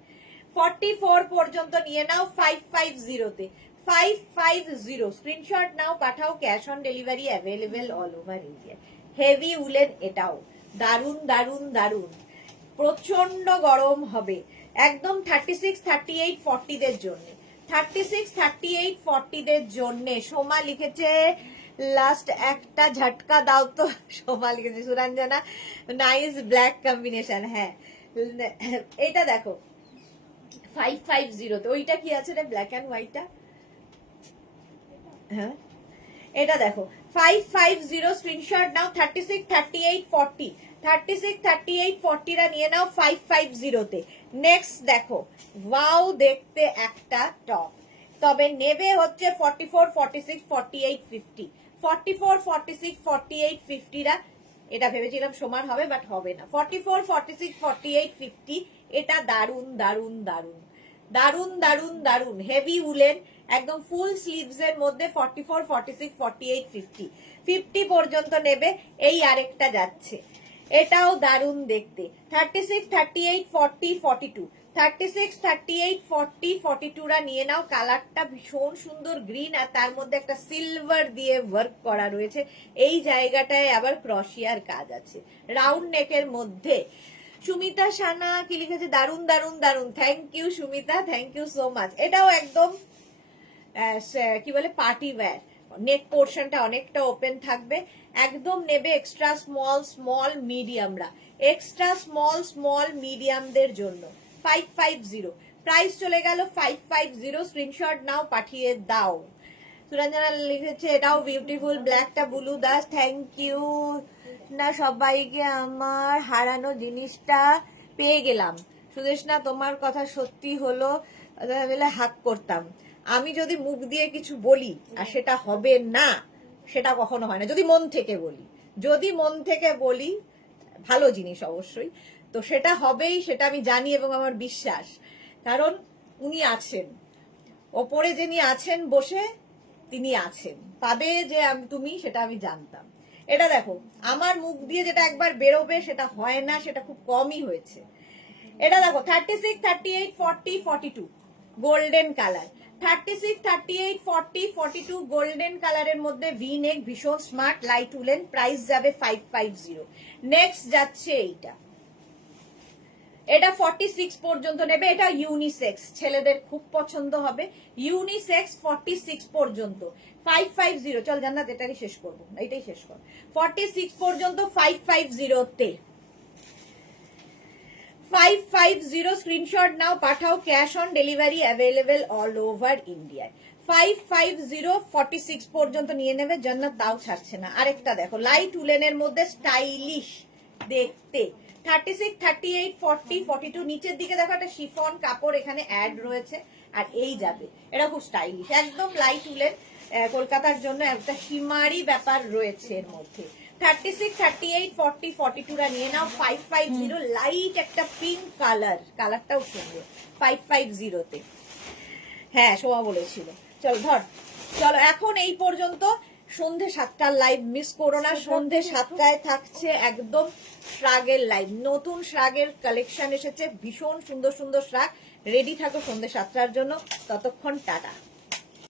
44 পর্যন্ত নিয়ে নাও 550 তে। 550 স্ক্রিনশট নাও, পাঠাও, cash on delivery available all over India. Heavy woollen এটাও, দারুণ দারুণ দারুণ, প্রচন্ড গরম হবে। একদম 36, 38, 40 দের জন্য, 36, 38, 40 দের জন্য। সোমা লিখেছে লাস্ট একটা ঝটকা দাও তো, সোমা লিখেছে। সুরঞ্জনা নাইস ব্ল্যাক কম্বিনেশন, হ্যাঁ এটা দেখো 550 তে। ওইটা কি আছে রে, ব্ল্যাক এন্ড হোয়াইটটা, হ্যাঁ এটা দেখো 550, স্ক্রিনশট নাও। 36, 38, 40, 36, 38, 40 রা নিয়ে নাও 550 তে। নেক্সট দেখো, ওয়াও দেখতে একটা টপ, তবে নেবে হচ্ছে 44, 46, 48, 50, 44, 46, 48, 50 রা। এটা ভেবেছিলাম সমান হবে, বাট হবে না। 44, 46, 48, 50, এটা দারুন দারুন দারুন দারুন দারুন দারুন হেভি উলেন, একদম ফুল স্লিভস এর মধ্যে। 44, 46, 48, 50, 50 পর্যন্ত নেবে। এই আরেকটা যাচ্ছে, এটাও দারুন দেখতে। 36, 38, 40, 42, 36, 38, 40, 42 রা নিয়ে নাও। কালারটা ভীষণ সুন্দর গ্রিন, আর তার মধ্যে একটা সিলভার দিয়ে ওয়ার্ক করা রয়েছে। এই জায়গাটায় আবার ক্রশিয়ার কাজ আছে, রাউন্ড নেকের মধ্যে। সুমিতা সানা কি লিখেছে, দারুন দারুন দারুন, thank you Sumita, thank you so much. এটাও একদম কি বলে পার্টি ওয়্যার, নেক পোর্শনটা অনেকটা ওপেন থাকবে। একদম নেবে এক্সট্রা স্মল স্মল মিডিয়ামরা, এক্সট্রা স্মল স্মল মিডিয়ামদের জন্য 550, প্রাইস চলে গেল 550, স্ক্রিনশট নাও, পাঠিয়ে দাও। সুরঞ্জনা লিখেছে এটাও বিউটিফুল, ব্ল্যাকটা ব্লু দাস, থ্যাংক ইউ। না সবাইকে আমার হারানো জিনিসটা পেয়ে গেলাম। সুদেশনা তোমার কথা সত্যি হলো, হাক করতাম। আমি যদি মুখ দিয়ে কিছু বলি আর সেটা হবে না, সেটা কখনো হয় না। যদি মন থেকে বলি, যদি মন থেকে বলি, ভালো জিনিস অবশ্যই, তো সেটা হবেই, সেটা আমি জানি এবং আমার বিশ্বাস। কারণ উনি আছেন, ওপরে যিনি আছেন বসে, তিনি আছেন, পাবে যে তুমি, সেটা আমি জানতাম। এটা দেখো, আমার মুখ দিয়ে যেটা একবার বেরোবে সেটা হয় না, সেটা খুব কমই হয়েছে। এটা দেখো 36, 38, 40, 42 গোল্ডেন কালার। 36, 38, 40, 42 গোল্ডেন কালারের মধ্যে ভি নেক, ভীষণ স্মার্ট লাইট উলেন, প্রাইস যাবে 550। নেক্সট যাচ্ছে এইটা, এটা 46 পর্যন্ত নেবে। এটা ইউনিসেক্স, ছেলেদের খুব পছন্দ হবে, ইউনিসেক্স 46 পর্যন্ত 550। চল জান্নাত এটাই শেষ করবো, এইটাই শেষ কর। 46 পর্যন্ত 550 তে, 550 স্ক্রিনশট নাও, পাঠাও, cash on delivery available all over ইন্ডিয়ায়। 550 46 পর্যন্ত নিয়ে নেবে, জান্নাত তাও ছাড়ছে না। আরেকটা দেখো, লাইট উলেনের মধ্যে স্টাইলিশ দেখতে। 36, 38, 40, 42 নিচের দিকে দেখো একটা শিফন কাপড় এখানে অ্যাড রয়েছে, আর এই যাবে, এটা খুব স্টাইলিশ, একদম লাইট উলেন। কলকাতার জন্য একটা হিমারি ব্যাপার রয়েছে এর মধ্যে। 36, 38, 40, 42 রা নিয়ে নাও 550, লাইট একটা পিঙ্ক কালার, কালারটাও সুন্দর 550 তে। হ্যাঁ সোমা বলেছিল, চল ধর, চলো এখন এই পর্যন্ত সন্ধে 7টার লাইভ মিস করো না। সন্ধে 7টায় থাকছে একদম শ্রাগের লাইভ। নতুন শ্রাগের কালেকশন এসেছে, ভীষণ সুন্দর সুন্দর শ্রাগ। রেডি থাকো সন্ধে 7টার জন্য। ততক্ষণ টাটা।